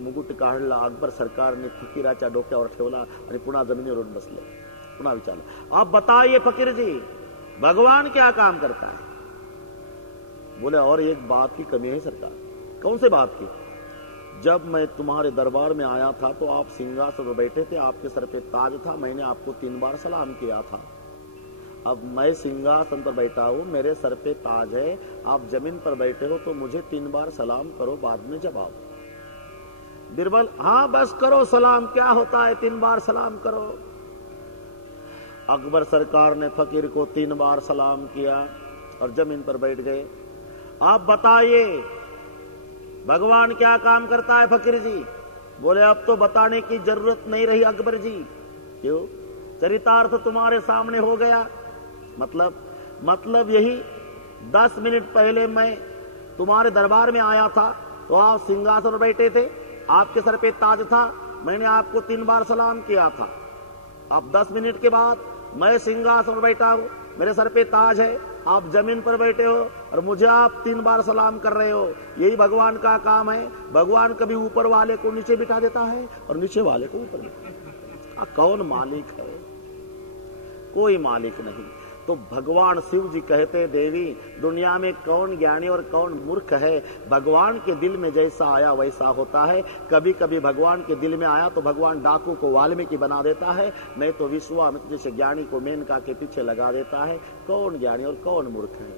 मुकुट काढला, अकबर सरकारने फकीराच्या डोक्यावर ठेवला आणि पुन्हा जमिनीवर बसले। पुन्हा विचारलं, आप बताइए फकीर जी, भगवान क्या काम करता है? बोले और एक बात की कमी है सरकार। कौन सी बात की? जब मैं तुम्हारे दरबार में आया था तो आप सिंहासन पर बैठे थे, आपके सर पे ताज था, मैंने आपको 3 बार सलाम किया था। अब मैं सिंहासन पर बैठा हूं, मेरे सर पे ताज है, आप जमीन पर बैठे हो, तो मुझे 3 बार सलाम करो, बाद में जवाब। बीरबल, हाँ बस करो सलाम, क्या होता है 3 बार सलाम करो। अकबर सरकार ने फकीर को 3 बार सलाम किया और जमीन पर बैठ गए। आप बताइए भगवान क्या काम करता है फकीर जी? बोले अब तो बताने की जरूरत नहीं रही अकबर जी। क्यों? चरितार्थ तुम्हारे सामने हो गया। मतलब यही 10 मिनट पहले मैं तुम्हारे दरबार में आया था तो आप सिंहासन पर बैठे थे, आपके सर पे ताज था, मैंने आपको 3 बार सलाम किया था। अब 10 मिनट के बाद मैं सिंहासन पर बैठा हूं, मेरे सर पे ताज है, आप जमीन पर बैठे हो और मुझे आप 3 बार सलाम कर रहे हो। यही भगवान का काम है। भगवान कभी ऊपर वाले को नीचे बिठा देता है और नीचे वाले को ऊपर बिठा देता है। कौन मालिक है? कोई मालिक नहीं। तो भगवान शिव जी कहते, देवी दुनिया में कौन ज्ञानी और कौन मूर्ख है? भगवान के दिल में जैसा आया वैसा होता है। कभी कभी भगवान के दिल में आया तो भगवान डाकू को वाल्मीकि बना देता है, नहीं तो विश्वामित्र जैसे ज्ञानी को मेनका के पीछे लगा देता है। कौन ज्ञानी और कौन मूर्ख है?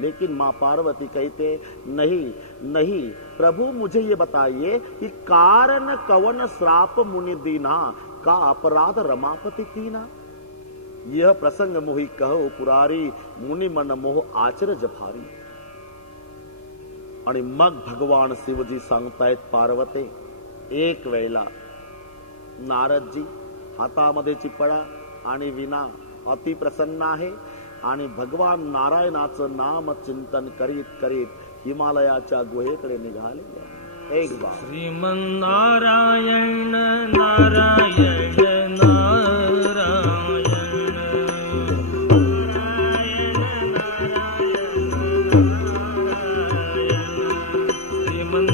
लेकिन मां पार्वती कहते, नहीं प्रभु, मुझे ये बताइए कि कारण कवन श्राप मुनि दीना, का अपराध रमापति कीना। यह प्रसंग मोहि कहो पुरारी, मुनि मन मोह आचरज भारी। आणि मग भगवान शिवजी सांगतायत पार्वते, एक वेळेला नारदजी हातामध्ये चिपळा आणि विना अति प्रसन्न आहे आणि भगवान नारायणाचं नाम चिंतन करीत करीत हिमालयाच्या गुहेकडे निघाले। एक बार श्रीमन नारायण नारायण नारायण श्रीमन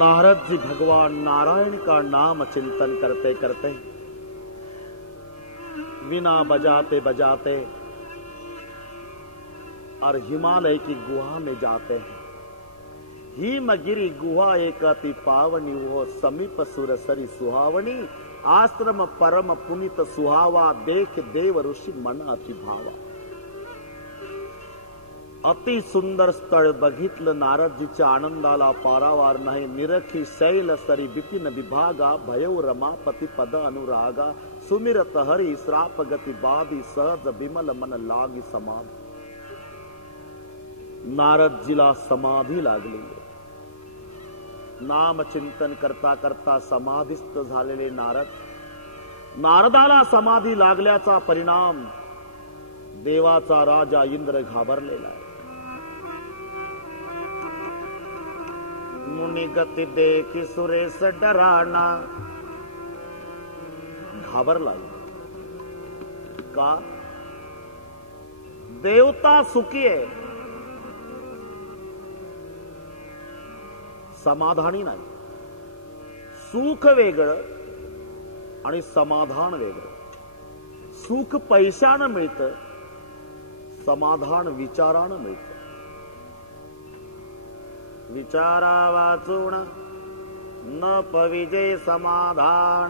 नारद जी भगवान नारायण का नाम चिंतन करते करते वीणा बजाते बजाते और हिमालय की गुहा में जाते हैं। हिमगिरी गुहा एक अति पावनी हो, समीप सुरसरी सुहावनी, आश्रम परम पुनित सुहावा, देख देव ऋषि मन अति भावा। अति सुंदर स्थळ बघितलं नारदजीच्या आनंदाला पारावार नाही, निरखी शैल सरी विपिन विभागा, भयव रमापती पद अनुरागा, सुमिरत हरी श्राप गती बाधी, सहज विमल मन लागी समाधी। नारदजीला समाधी लागली। नाम चिंतन करता करता समाधीस्थ झालेले नारदाला समाधी लागल्याचा परिणाम देवाचा राजा इंद्र घाबरलेला आहे। मुनि गति देखी सुरेश डराना, घाबरला। का देवता सुखी आहे, समाधानी नाही। सुख वेगळं आणि समाधान वेगळं। सुख पैशानं मिळतं, समाधान विचारानं मिळतं। विचारा वाचून न पविजे समाधान।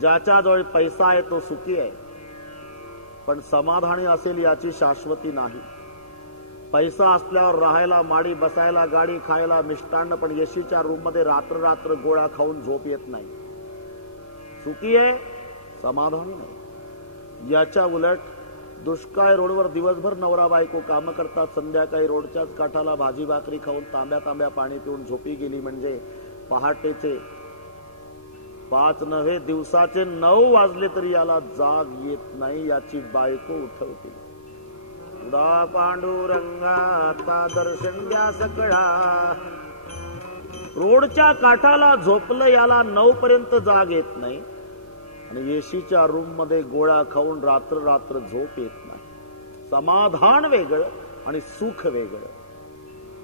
ज्याच्याजवळ पैसा आहे तो सुखी आहे, पण समाधानी असेल याची शाश्वती नाही। पैसा असल्यावर राहायला माडी, बसायला गाडी, खायला मिष्टान्न, पण एसीच्या रूम मध्ये रात्र रात्र गोळा खाऊन झोप येत नाही. सुखी आहे, समाधानी नाही. याच्या उलट दुष्काळ रोडवर दिवसभर नवरा बायको काम करतात, संध्याकाळी रोडच्याच काठाला भाजी भाकरी खाऊन तांब्या तांब्या पाणी पिऊन झोपी गेली म्हणजे पहाटेचे 5 नव्हे दिवसाचे 9 वाजले तरी याला जाग येत नाही. याची बायको उठवते. उडा पांडुरंगा आता दर्शन द्या सकळा. रोडच्या काठाला झोपलं याला 9 पर्यंत जाग येत नाही आणि एसीच्या रूम मध्ये गोळा खाऊन रात्र रात्र झोप येत नाही. समाधान वेगळं आणि सुख वेगळं.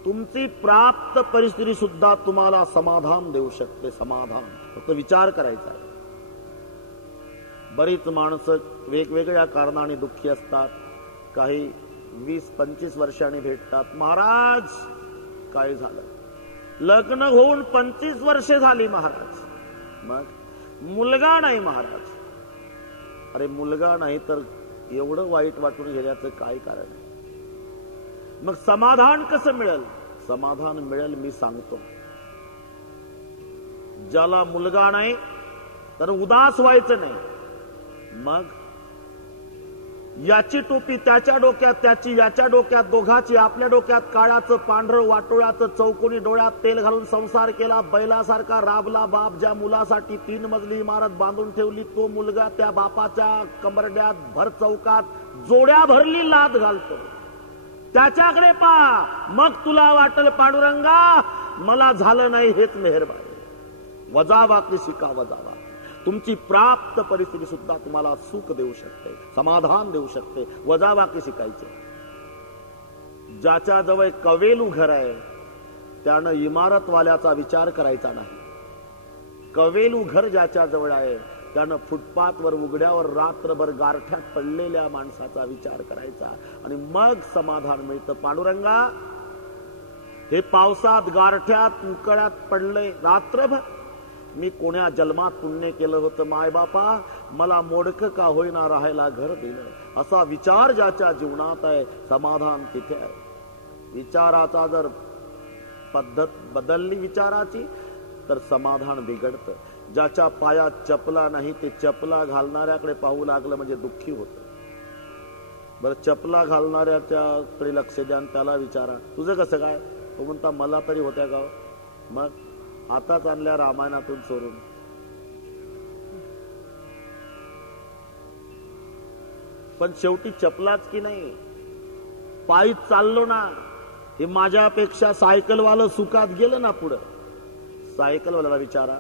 तुमची प्राप्त परिस्थिती सुद्धा तुम्हाला समाधान देऊ शकते. समाधान फक्त विचार करायचा आहे. बरीच माणसं वेगवेगळ्या कारणाने दुःखी असतात. काही 20-25 वर्षांनी भेटतात. महाराज काय झालं? लग्न होऊन 25 वर्षे झाली महाराज. मग मुलगा नाही महाराज. अरे मुलगा नाही तर एवढं वाईट वाटून गेल्याचं काय कारण आहे? मग समाधान कसं मिळेल? समाधान मिळेल मी सांगतो. ज्याला मुलगा नाही तर उदास व्हायचं नाही. मग याची टोपी त्याच्या डोक्यात, त्याची याच्या डोक्यात, दोघाची आपल्या डोक्यात, काळाचं पांढरं वाटोळ्याचं चौकोनी डोळ्यात तेल घालून संसार केला. बैलासारखा राबला बाप. ज्या मुलासाठी 3 मजली इमारत बांधून ठेवली तो मुलगा त्या बापाच्या कंबरड्यात भर चौकात जोड्या भरली लाद घालतो. त्याच्याकडे पहा, मग तुला वाटल पांडुरंगा मला झालं नाही हेच मेहरबानी. वजावा की शिका वजावा. तुमची प्राप्त परिस्थिती सुद्धा तुम्हाला सुख देऊ शकते, समाधान देऊ शकते. वजावा की शिकायचे. ज्याच्या जवळ कवेलू घर आहे त्यानं इमारतवाल्याचा विचार करायचा नाही. कवेलू घर ज्याच्या जवळ आहे त्यानं फुटपाथवर उघड्यावर रात्रभर गारठ्यात पडलेल्या माणसाचा विचार करायचा आणि मग समाधान मिळतं. पांडुरंगा हे पावसात गारठ्यात उकळ्यात पडले रात्रभर. मी कोण्या जन्मात पुण्य केलं होतं माय बापा, मला मोडकं का होईना राहायला घर दिलं. असा विचार ज्याच्या जीवनात आहे समाधान तिथे आहे. विचाराचा जर पद्धत बदलली विचाराची तर समाधान बिघडतं. ज्याच्या पायात चपला नाही ते चपला घालणाऱ्याकडे पाहू लागलं म्हणजे दुःखी होतं. बरं चपला घालणाऱ्याच्याकडे लक्ष द्या, त्याला विचारा तुझं कसं काय? तो म्हणता मला तरी होत्या गाव. मग आताच आणल्या रामायणातून चोरून. पण शेवटी चपलाच की नाही, पायी चाललो ना. हे माझ्यापेक्षा सायकलवालं सुखात गेलं ना पुढं. सायकलवाल्याला विचारा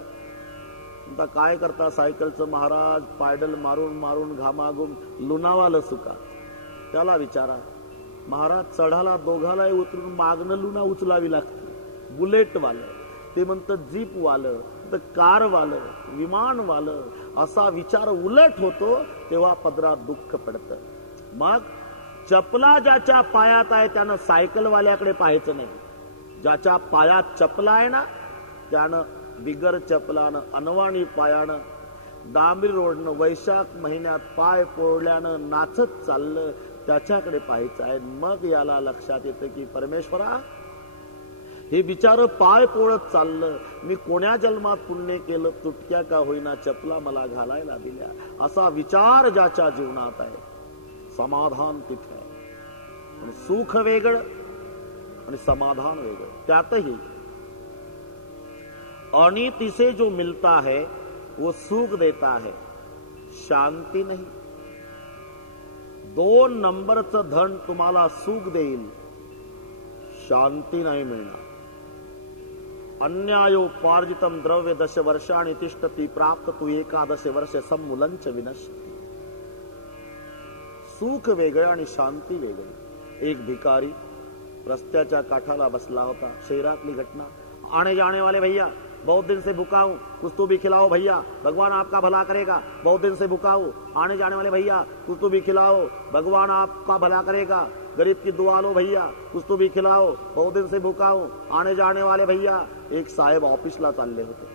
आता काय करता सायकलचं महाराज? पायडल मारून मारून घामाघूम लुणावालं सुखात. त्याला विचारा महाराज चढाला दोघालाही उतरून मागणं लुणा उचलावी लागते. बुलेट वालं, ते म्हणतं जीप वालं, तर कार वालं, विमान वालं. असा विचार उलट होतो तेव्हा पदरात दुःख पडतं. मग चपला ज्याच्या पायात आहे त्यानं सायकलवाल्याकडे पाहायचं नाही. ज्याच्या पायात चपला आहे ना त्यानं बिगर चपलानं अनवाणी पायानं डांबरी रोडनं वैशाख महिन्यात पाय पोळल्यानं नाचत चाललं त्याच्याकडे पाहायचं आहे. मग याला लक्षात येतं की परमेश्वरा हे बिचार पाय पोळत चाललं, मी कोण्या जन्मात पुण्य केलं, तुटक्या का होईना चपला मला घालायला दिल्या. असा विचार ज्याच्या जीवनात आहे समाधान तिथे आहे. सुख वेगळं आणि समाधान वेगळं. त्यातही अनिति से जो मिलता है वो सुख देता है, शांती नहीं. 2 नंबरचं धन तुम्हाला सुख देईल, शांती नाही मिळणार. अन्यायोपार्जितम द्रव्य 10 वर्षाणि तिष्ठति प्राप्त तू 11 वर्ष सम्मूलंच विनश्यति. सुख वेगळं आणि शांती वेगळी. एक भिकारी रस्त्याच्या काठाला बसला होता. शहरातली घटना. आने जाने वाले भैया बहुत दिन से भूखा हूं, कुछ तो भी खिलाओ भैया, भगवान आपका भला करेगा. बहुत दिन से भूखा हूं, आने जाने वाले भैया कुछ तो भी खिलाओ, भगवान आपका भला करेगा. गरीब की दुआ लो भैया, कुछ तो भी खिलाओ, बहुत दिन से भूखा हूं, आने जाने वाले भैया. एक साहेब ऑफिसला चालले होते.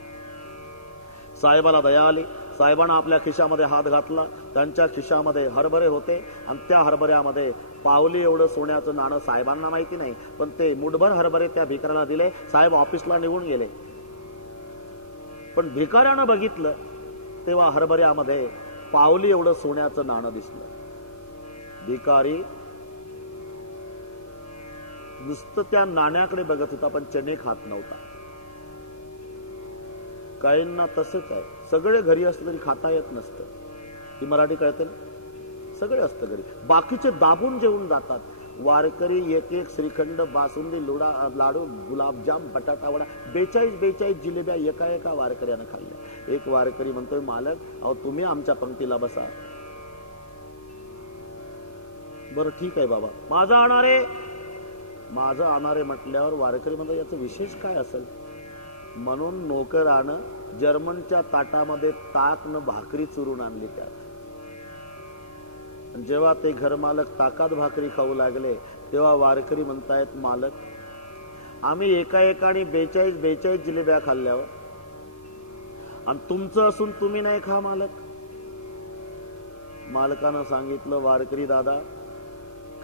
साहेबाला दया आली. साहेबांना आपल्या खिशामध्ये हात घातला. त्यांच्या खिशामध्ये हरभरे होते आणि त्या हरभऱ्यामध्ये पावली एवढं सोन्याचं नाणं. साहेबांना माहिती नाही, पण ते मुठभर हरभरे त्या भिकाऱ्याला दिले. साहेब ऑफिसला निघून गेले. पण भिकाऱ्यानं बघितलं तेव्हा हरभऱ्यामध्ये पावली एवढं सोन्याचं नाणं दिसलं. भिकारी नुसतं त्या नाण्याकडे बघत होता, पण चणे खात नव्हता. काहींना तसंच आहे, सगळे घरी असलं तरी खाता येत नसतं. ही मराठी कळते ना? सगळे असतं घरी, बाकीचे दाबून जेवून जातात. वारकरी एक एक श्रीखंड, बासुंदी, लाडू, गुलाबजाम, बटाटा वडा, 42 जिलेब्या एका वारकऱ्यानं खाल्ल्या. एक वारकरी म्हणतोय, मालक अहो तुम्ही आमच्या पंक्तीला बसा. बरं ठीक आहे बाबा, माझं आणारे म्हटल्यावर वारकरी म्हणतो याचं विशेष काय असेल. म्हणून नोकरानं जर्मनच्या ताटामध्ये ताक न भाकरी चुरून आणली. त्यात जेव्हा ते घरमालक ताकात भाकरी खाऊ लागले तेव्हा वारकरी म्हणतायत, मालक आम्ही एकाने 42 जिलेब्या खाल्ल्यावर आणि तुमचं असून तुम्ही नाही खा मालक. मालकानं सांगितलं, वारकरी दादा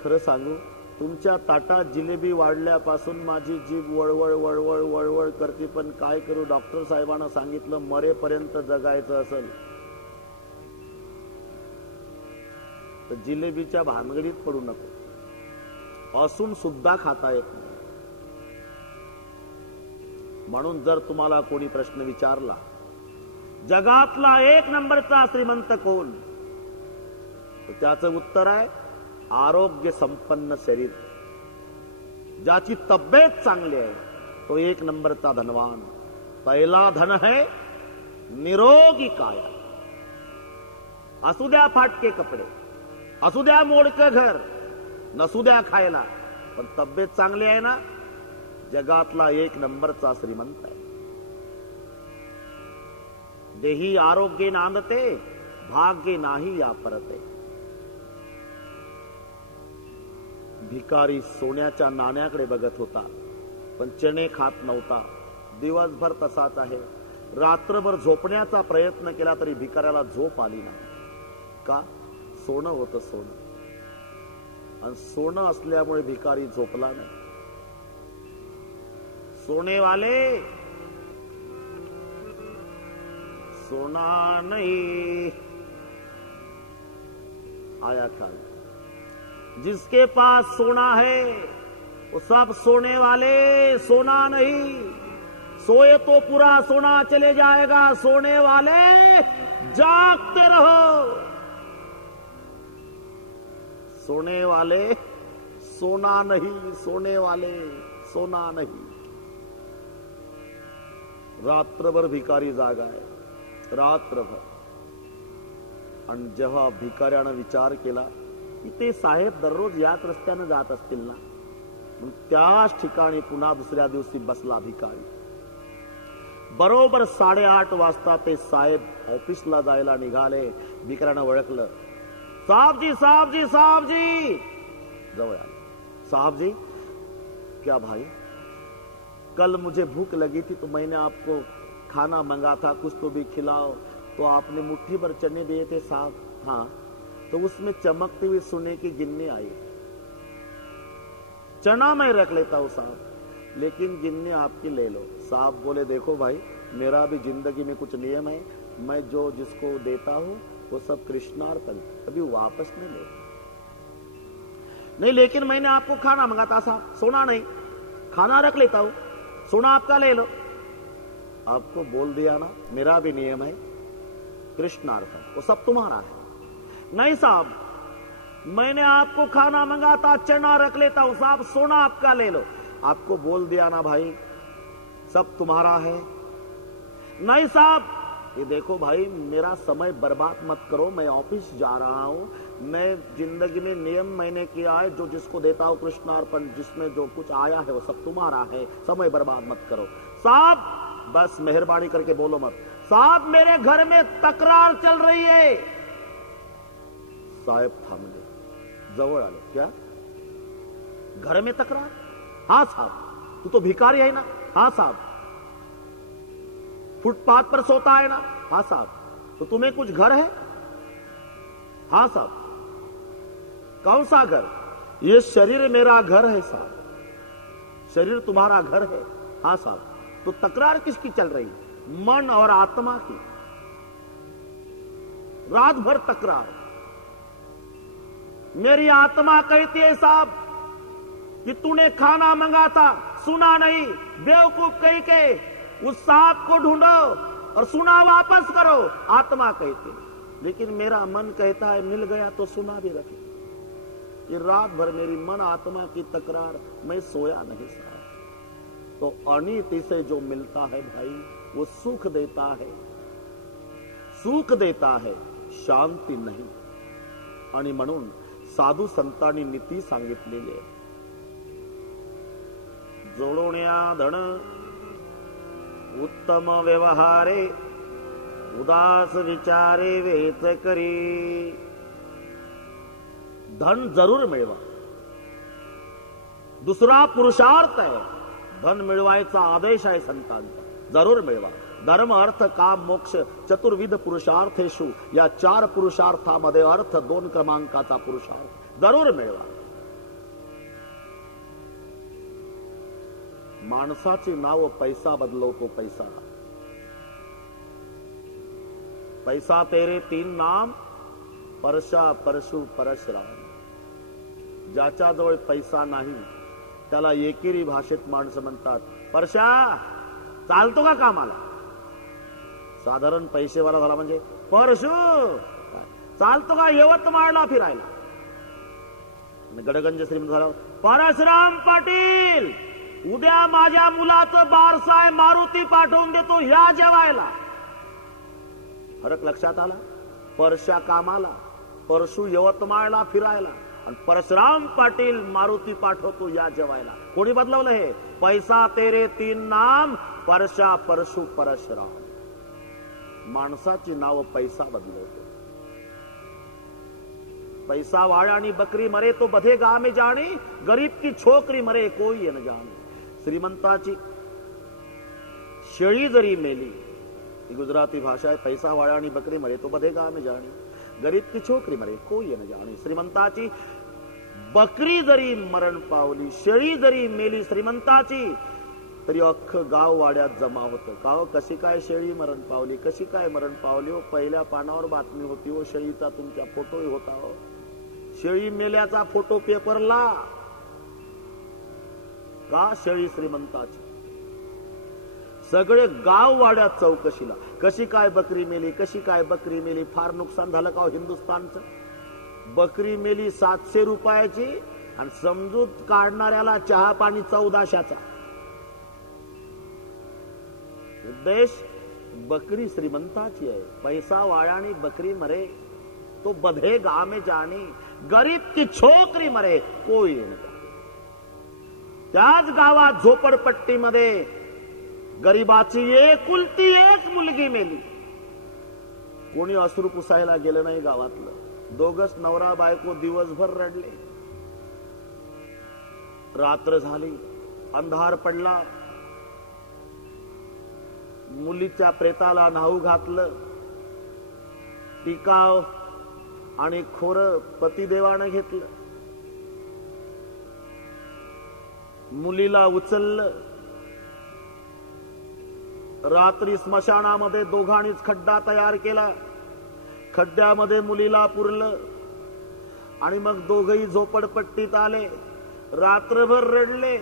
खरं सांगू, तुमच्या ताटात जिलेबी वाढल्यापासून माझी जीभ वळवळ वळवळ वळवळ करते, पण काय करू, डॉक्टर साहेबांना सांगितलं मरेपर्यंत जगायचं असेल तर जिलेबीच्या भानगडीत पडू नको. असून सुद्धा खाता येत नाही. म्हणून जर तुम्हाला कोणी प्रश्न विचारला, जगातला 1 नंबरचा श्रीमंत कोण, तर त्याचं उत्तर आहे आरोग्य संपन्न शरीर. ज्याची तब्येत चांगली आहे तो 1 नंबरचा धनवान. पहिला धन है निरोगी काया. असू द्या फाटके कपडे, असू द्या मोडकं घर, नसू द्या खायला, पण तब्येत चांगली आहे ना, जगातला 1 नंबरचा श्रीमंत आहे. देही आरोग्य नांदते, भाग्य नाही या परते. भिकारी सोन्याच्या नाण्याकडे बघत होता, पण चणे खात नव्हता. दिवसभर तसाच आहे. रात्रभर झोपण्याचा प्रयत्न केला तरी भिकाऱ्याला झोप आली नाही. का? सोनं होतं सोनं, आणि सोनं असल्यामुळे भिकारी झोपला नाही. सोनेवाले सोना नहीं आया ख्याल. जिसके पास सोना है वो सब सोने वाले, सोना नहीं. सोए तो पूरा सोना चले जाएगा, सोने वाले जागते रहो. सोने वाले सोना नहीं, सोने वाले सोना नहीं. रात्रभर भिकारी जागा आहे, रात्रभर. आणि जेव्हा भिकाऱ्यानं विचार केला की ते साहेब दररोज याच रस्त्यानं जात असतील ना, मग त्याच ठिकाणी पुन्हा दुसऱ्या दिवशी बसला भिकारी. बरोबर 8:30 वाजता ते साहेब ऑफिसला जायला निघाले. भिकाऱ्यानं ओळखलं, साहब जी. जवळ आले. साहब जी, क्या भाई, कल मुझे भूख लगी थी तो मैंने आपको खाना मंगा था, कुछ तो भी खिलाओ. तो आपने मुट्ठी भर चने दिए थे साहब. हाँ, तो उसमें चमकते हुए सोने की गिन्नी आई. चना मैं रख लेता हूं साहब, लेकिन गिन्नी आपकी ले लो. साहब बोले, देखो भाई, मेरा भी जिंदगी में कुछ नियम है. मैं जो जिसको देता हूं वो सब कृष्णार्पण, कभी वापस नहीं ले. नहीं, लेकिन मैंने आपको खाना मंगा था साहब, सोना नहीं. खाना रख लेता हूं, सोना आपका ले लो. आपको बोल दिया ना, मेरा भी नियम है कृष्णार्पण, वो सब तुम्हारा है. नहीं साहब, मैंने आपको खाना मंगा था, चना रख लेता हूं साहब, सोना आपका ले लो. आपको बोल दिया ना भाई, सब तुम्हारा है. नहीं साहब, ये देखो भाई, मेरा समय बर्बाद मत करो, मैं ऑफिस जा रहा हूं. मैं जिंदगी में नियम मैंने किया है, जो जिसको देता हूं कृष्णार्पण, जिसमें जो कुछ आया है वो सब तुम्हारा है, समय बर्बाद मत करो. साहब बस मेहरबानी करके बोलो मत. साहब मेरे घर में तकरार चल रही है. साहेब थांबले, जवळ आले. क्या घर में तकरार? हाँ साहब. तू तो भिकारी है ना? हाँ साहब. फुटपाथ पर सोता है ना? हाँ साहब. तो तुम्हें कुछ घर है? हाँ साहब। कौन सा घर? ये शरीर मेरा घर है साहब। शरीर तुम्हारा घर है? हाँ साहब। तो तकरार किसकी चल रही? मन और आत्मा की। रात भर तकरार। मेरी आत्मा कहती है साहब कि तूने खाना मंगा था, सुना नहीं, बेवकूफ कही के उस सांप को ढूंढो और सुना वापस करो, आत्मा कहती है। लेकिन मेरा मन कहता है मिल गया तो सुना भी रखे। ये रात भर मेरी मन आत्मा की तकरार, मैं सोया नहीं साहब। तो अनिति से जो मिलता है भाई वो सुख देता है, सुख देता है, शांती नाही। आणि म्हणून साधू संतांनी नीती सांगितलेली आहे। जोडोण्या धन उत्तम व्यवहारे, उदास विचारे वेच करी। धन जरूर मिळवा, दुसरा पुरुषार्थ आहे। धन मिळवायचा आदेश आहे संतांचा, जरूर मिळवा। धर्म अर्थ काम मोक्ष चतुर्विध पुरुषार्थेषु, या 4 पुरुषार्थामध्ये अर्थ 2 क्रमांकाचा पुरुषार्थ जरूर मिळवा। माणसाची नाव पैसा बदलवतो पैसा। पैसा तेरे 3 नाम, परशा परशु परशुराम। ज्याच्याजवळ पैसा नाही त्याला एकेरी भाषेत माणसं म्हणतात परशा, चालतो का कामाला? साधारण पैसेवाला झाला म्हणजे परशु, चालतो का यवतमाळला फिरायला? गडगंज श्रीमंत झाला परशुराम पाटील, उद्या माझ्या मुलाचं बारसं आहे, मारुती पाठवून देतो, या जेवायला। फरक लक्षात आला? परशा कामाला, परशु यवतमाळला फिरायला, आणि परशुराम पाटील मारुती पाठवतो, या जेवायला। कोणी बदलवलं हे? पैसा तेरे 3 नाम, परशा परशु परशुराम। माणसाची नाव पैसा बदलवतो। पैसा वाळानी बकरी मरे तो बधेगा में जाने, गरीब की छोकरी मरे कोई ये न जाने। श्रीमंताची शेळी जरी मेली, ही गुजराती भाषा आहे, पैसा वाळानी बकरी मरे तो बधेगा में जाने, गरीब की छोकरी मरे कोई ये न जाने। श्रीमंताची बकरी जरी मरण पावली, शेळी जरी मेली श्रीमंताची, तरी अख्खं गाव वाड्यात जमा होतं। गाव कशी काय शेळी मरण पावली, कशी काय मरण पावली हो? पहिल्या पानावर बातमी होती हो, शेळीचा तुमच्या फोटोही होता हो। शेळी मेल्याचा फोटो पेपरला का? शेळी श्रीमंताची। सगळे गाव वाड्यात चौकशीला, कशी काय बकरी मेली, कशी काय बकरी मेली। फार नुकसान झालं का हो हिंदुस्थानचं? बकरी मेली 700 रुपयाची आणि समजूत काढणाऱ्याला चहा पाणी 1400चा। उद्देश बकरी श्रीमंताची आहे, पैसा वाळानी बकरी मरे तो बधेगा में जाने, गरीब की छोकरी मरे कोई नाही। त्याच गावात झोपडपट्टीमध्ये गरीबाची एकुलती 1 मुलगी मेली। कोणी अश्रू पुसायला गेलं नाही गावातलं। दोघच नवरा बायको दिवसभर रडले। रात्र झाली, अंधार पडला, मुलीच्या प्रेताला न्हाऊ घातलं। टिकाव आणि खोरं पतिदेवानं घेतलं। मुलीला उचललं, रात्री स्मशानामध्ये दोघांनीच खड्डा तयार केला। खड्ड्यामध्ये मुलीला पुरलं आणि मग दोघही झोपडपट्टीत आले। रात्रभर रडले।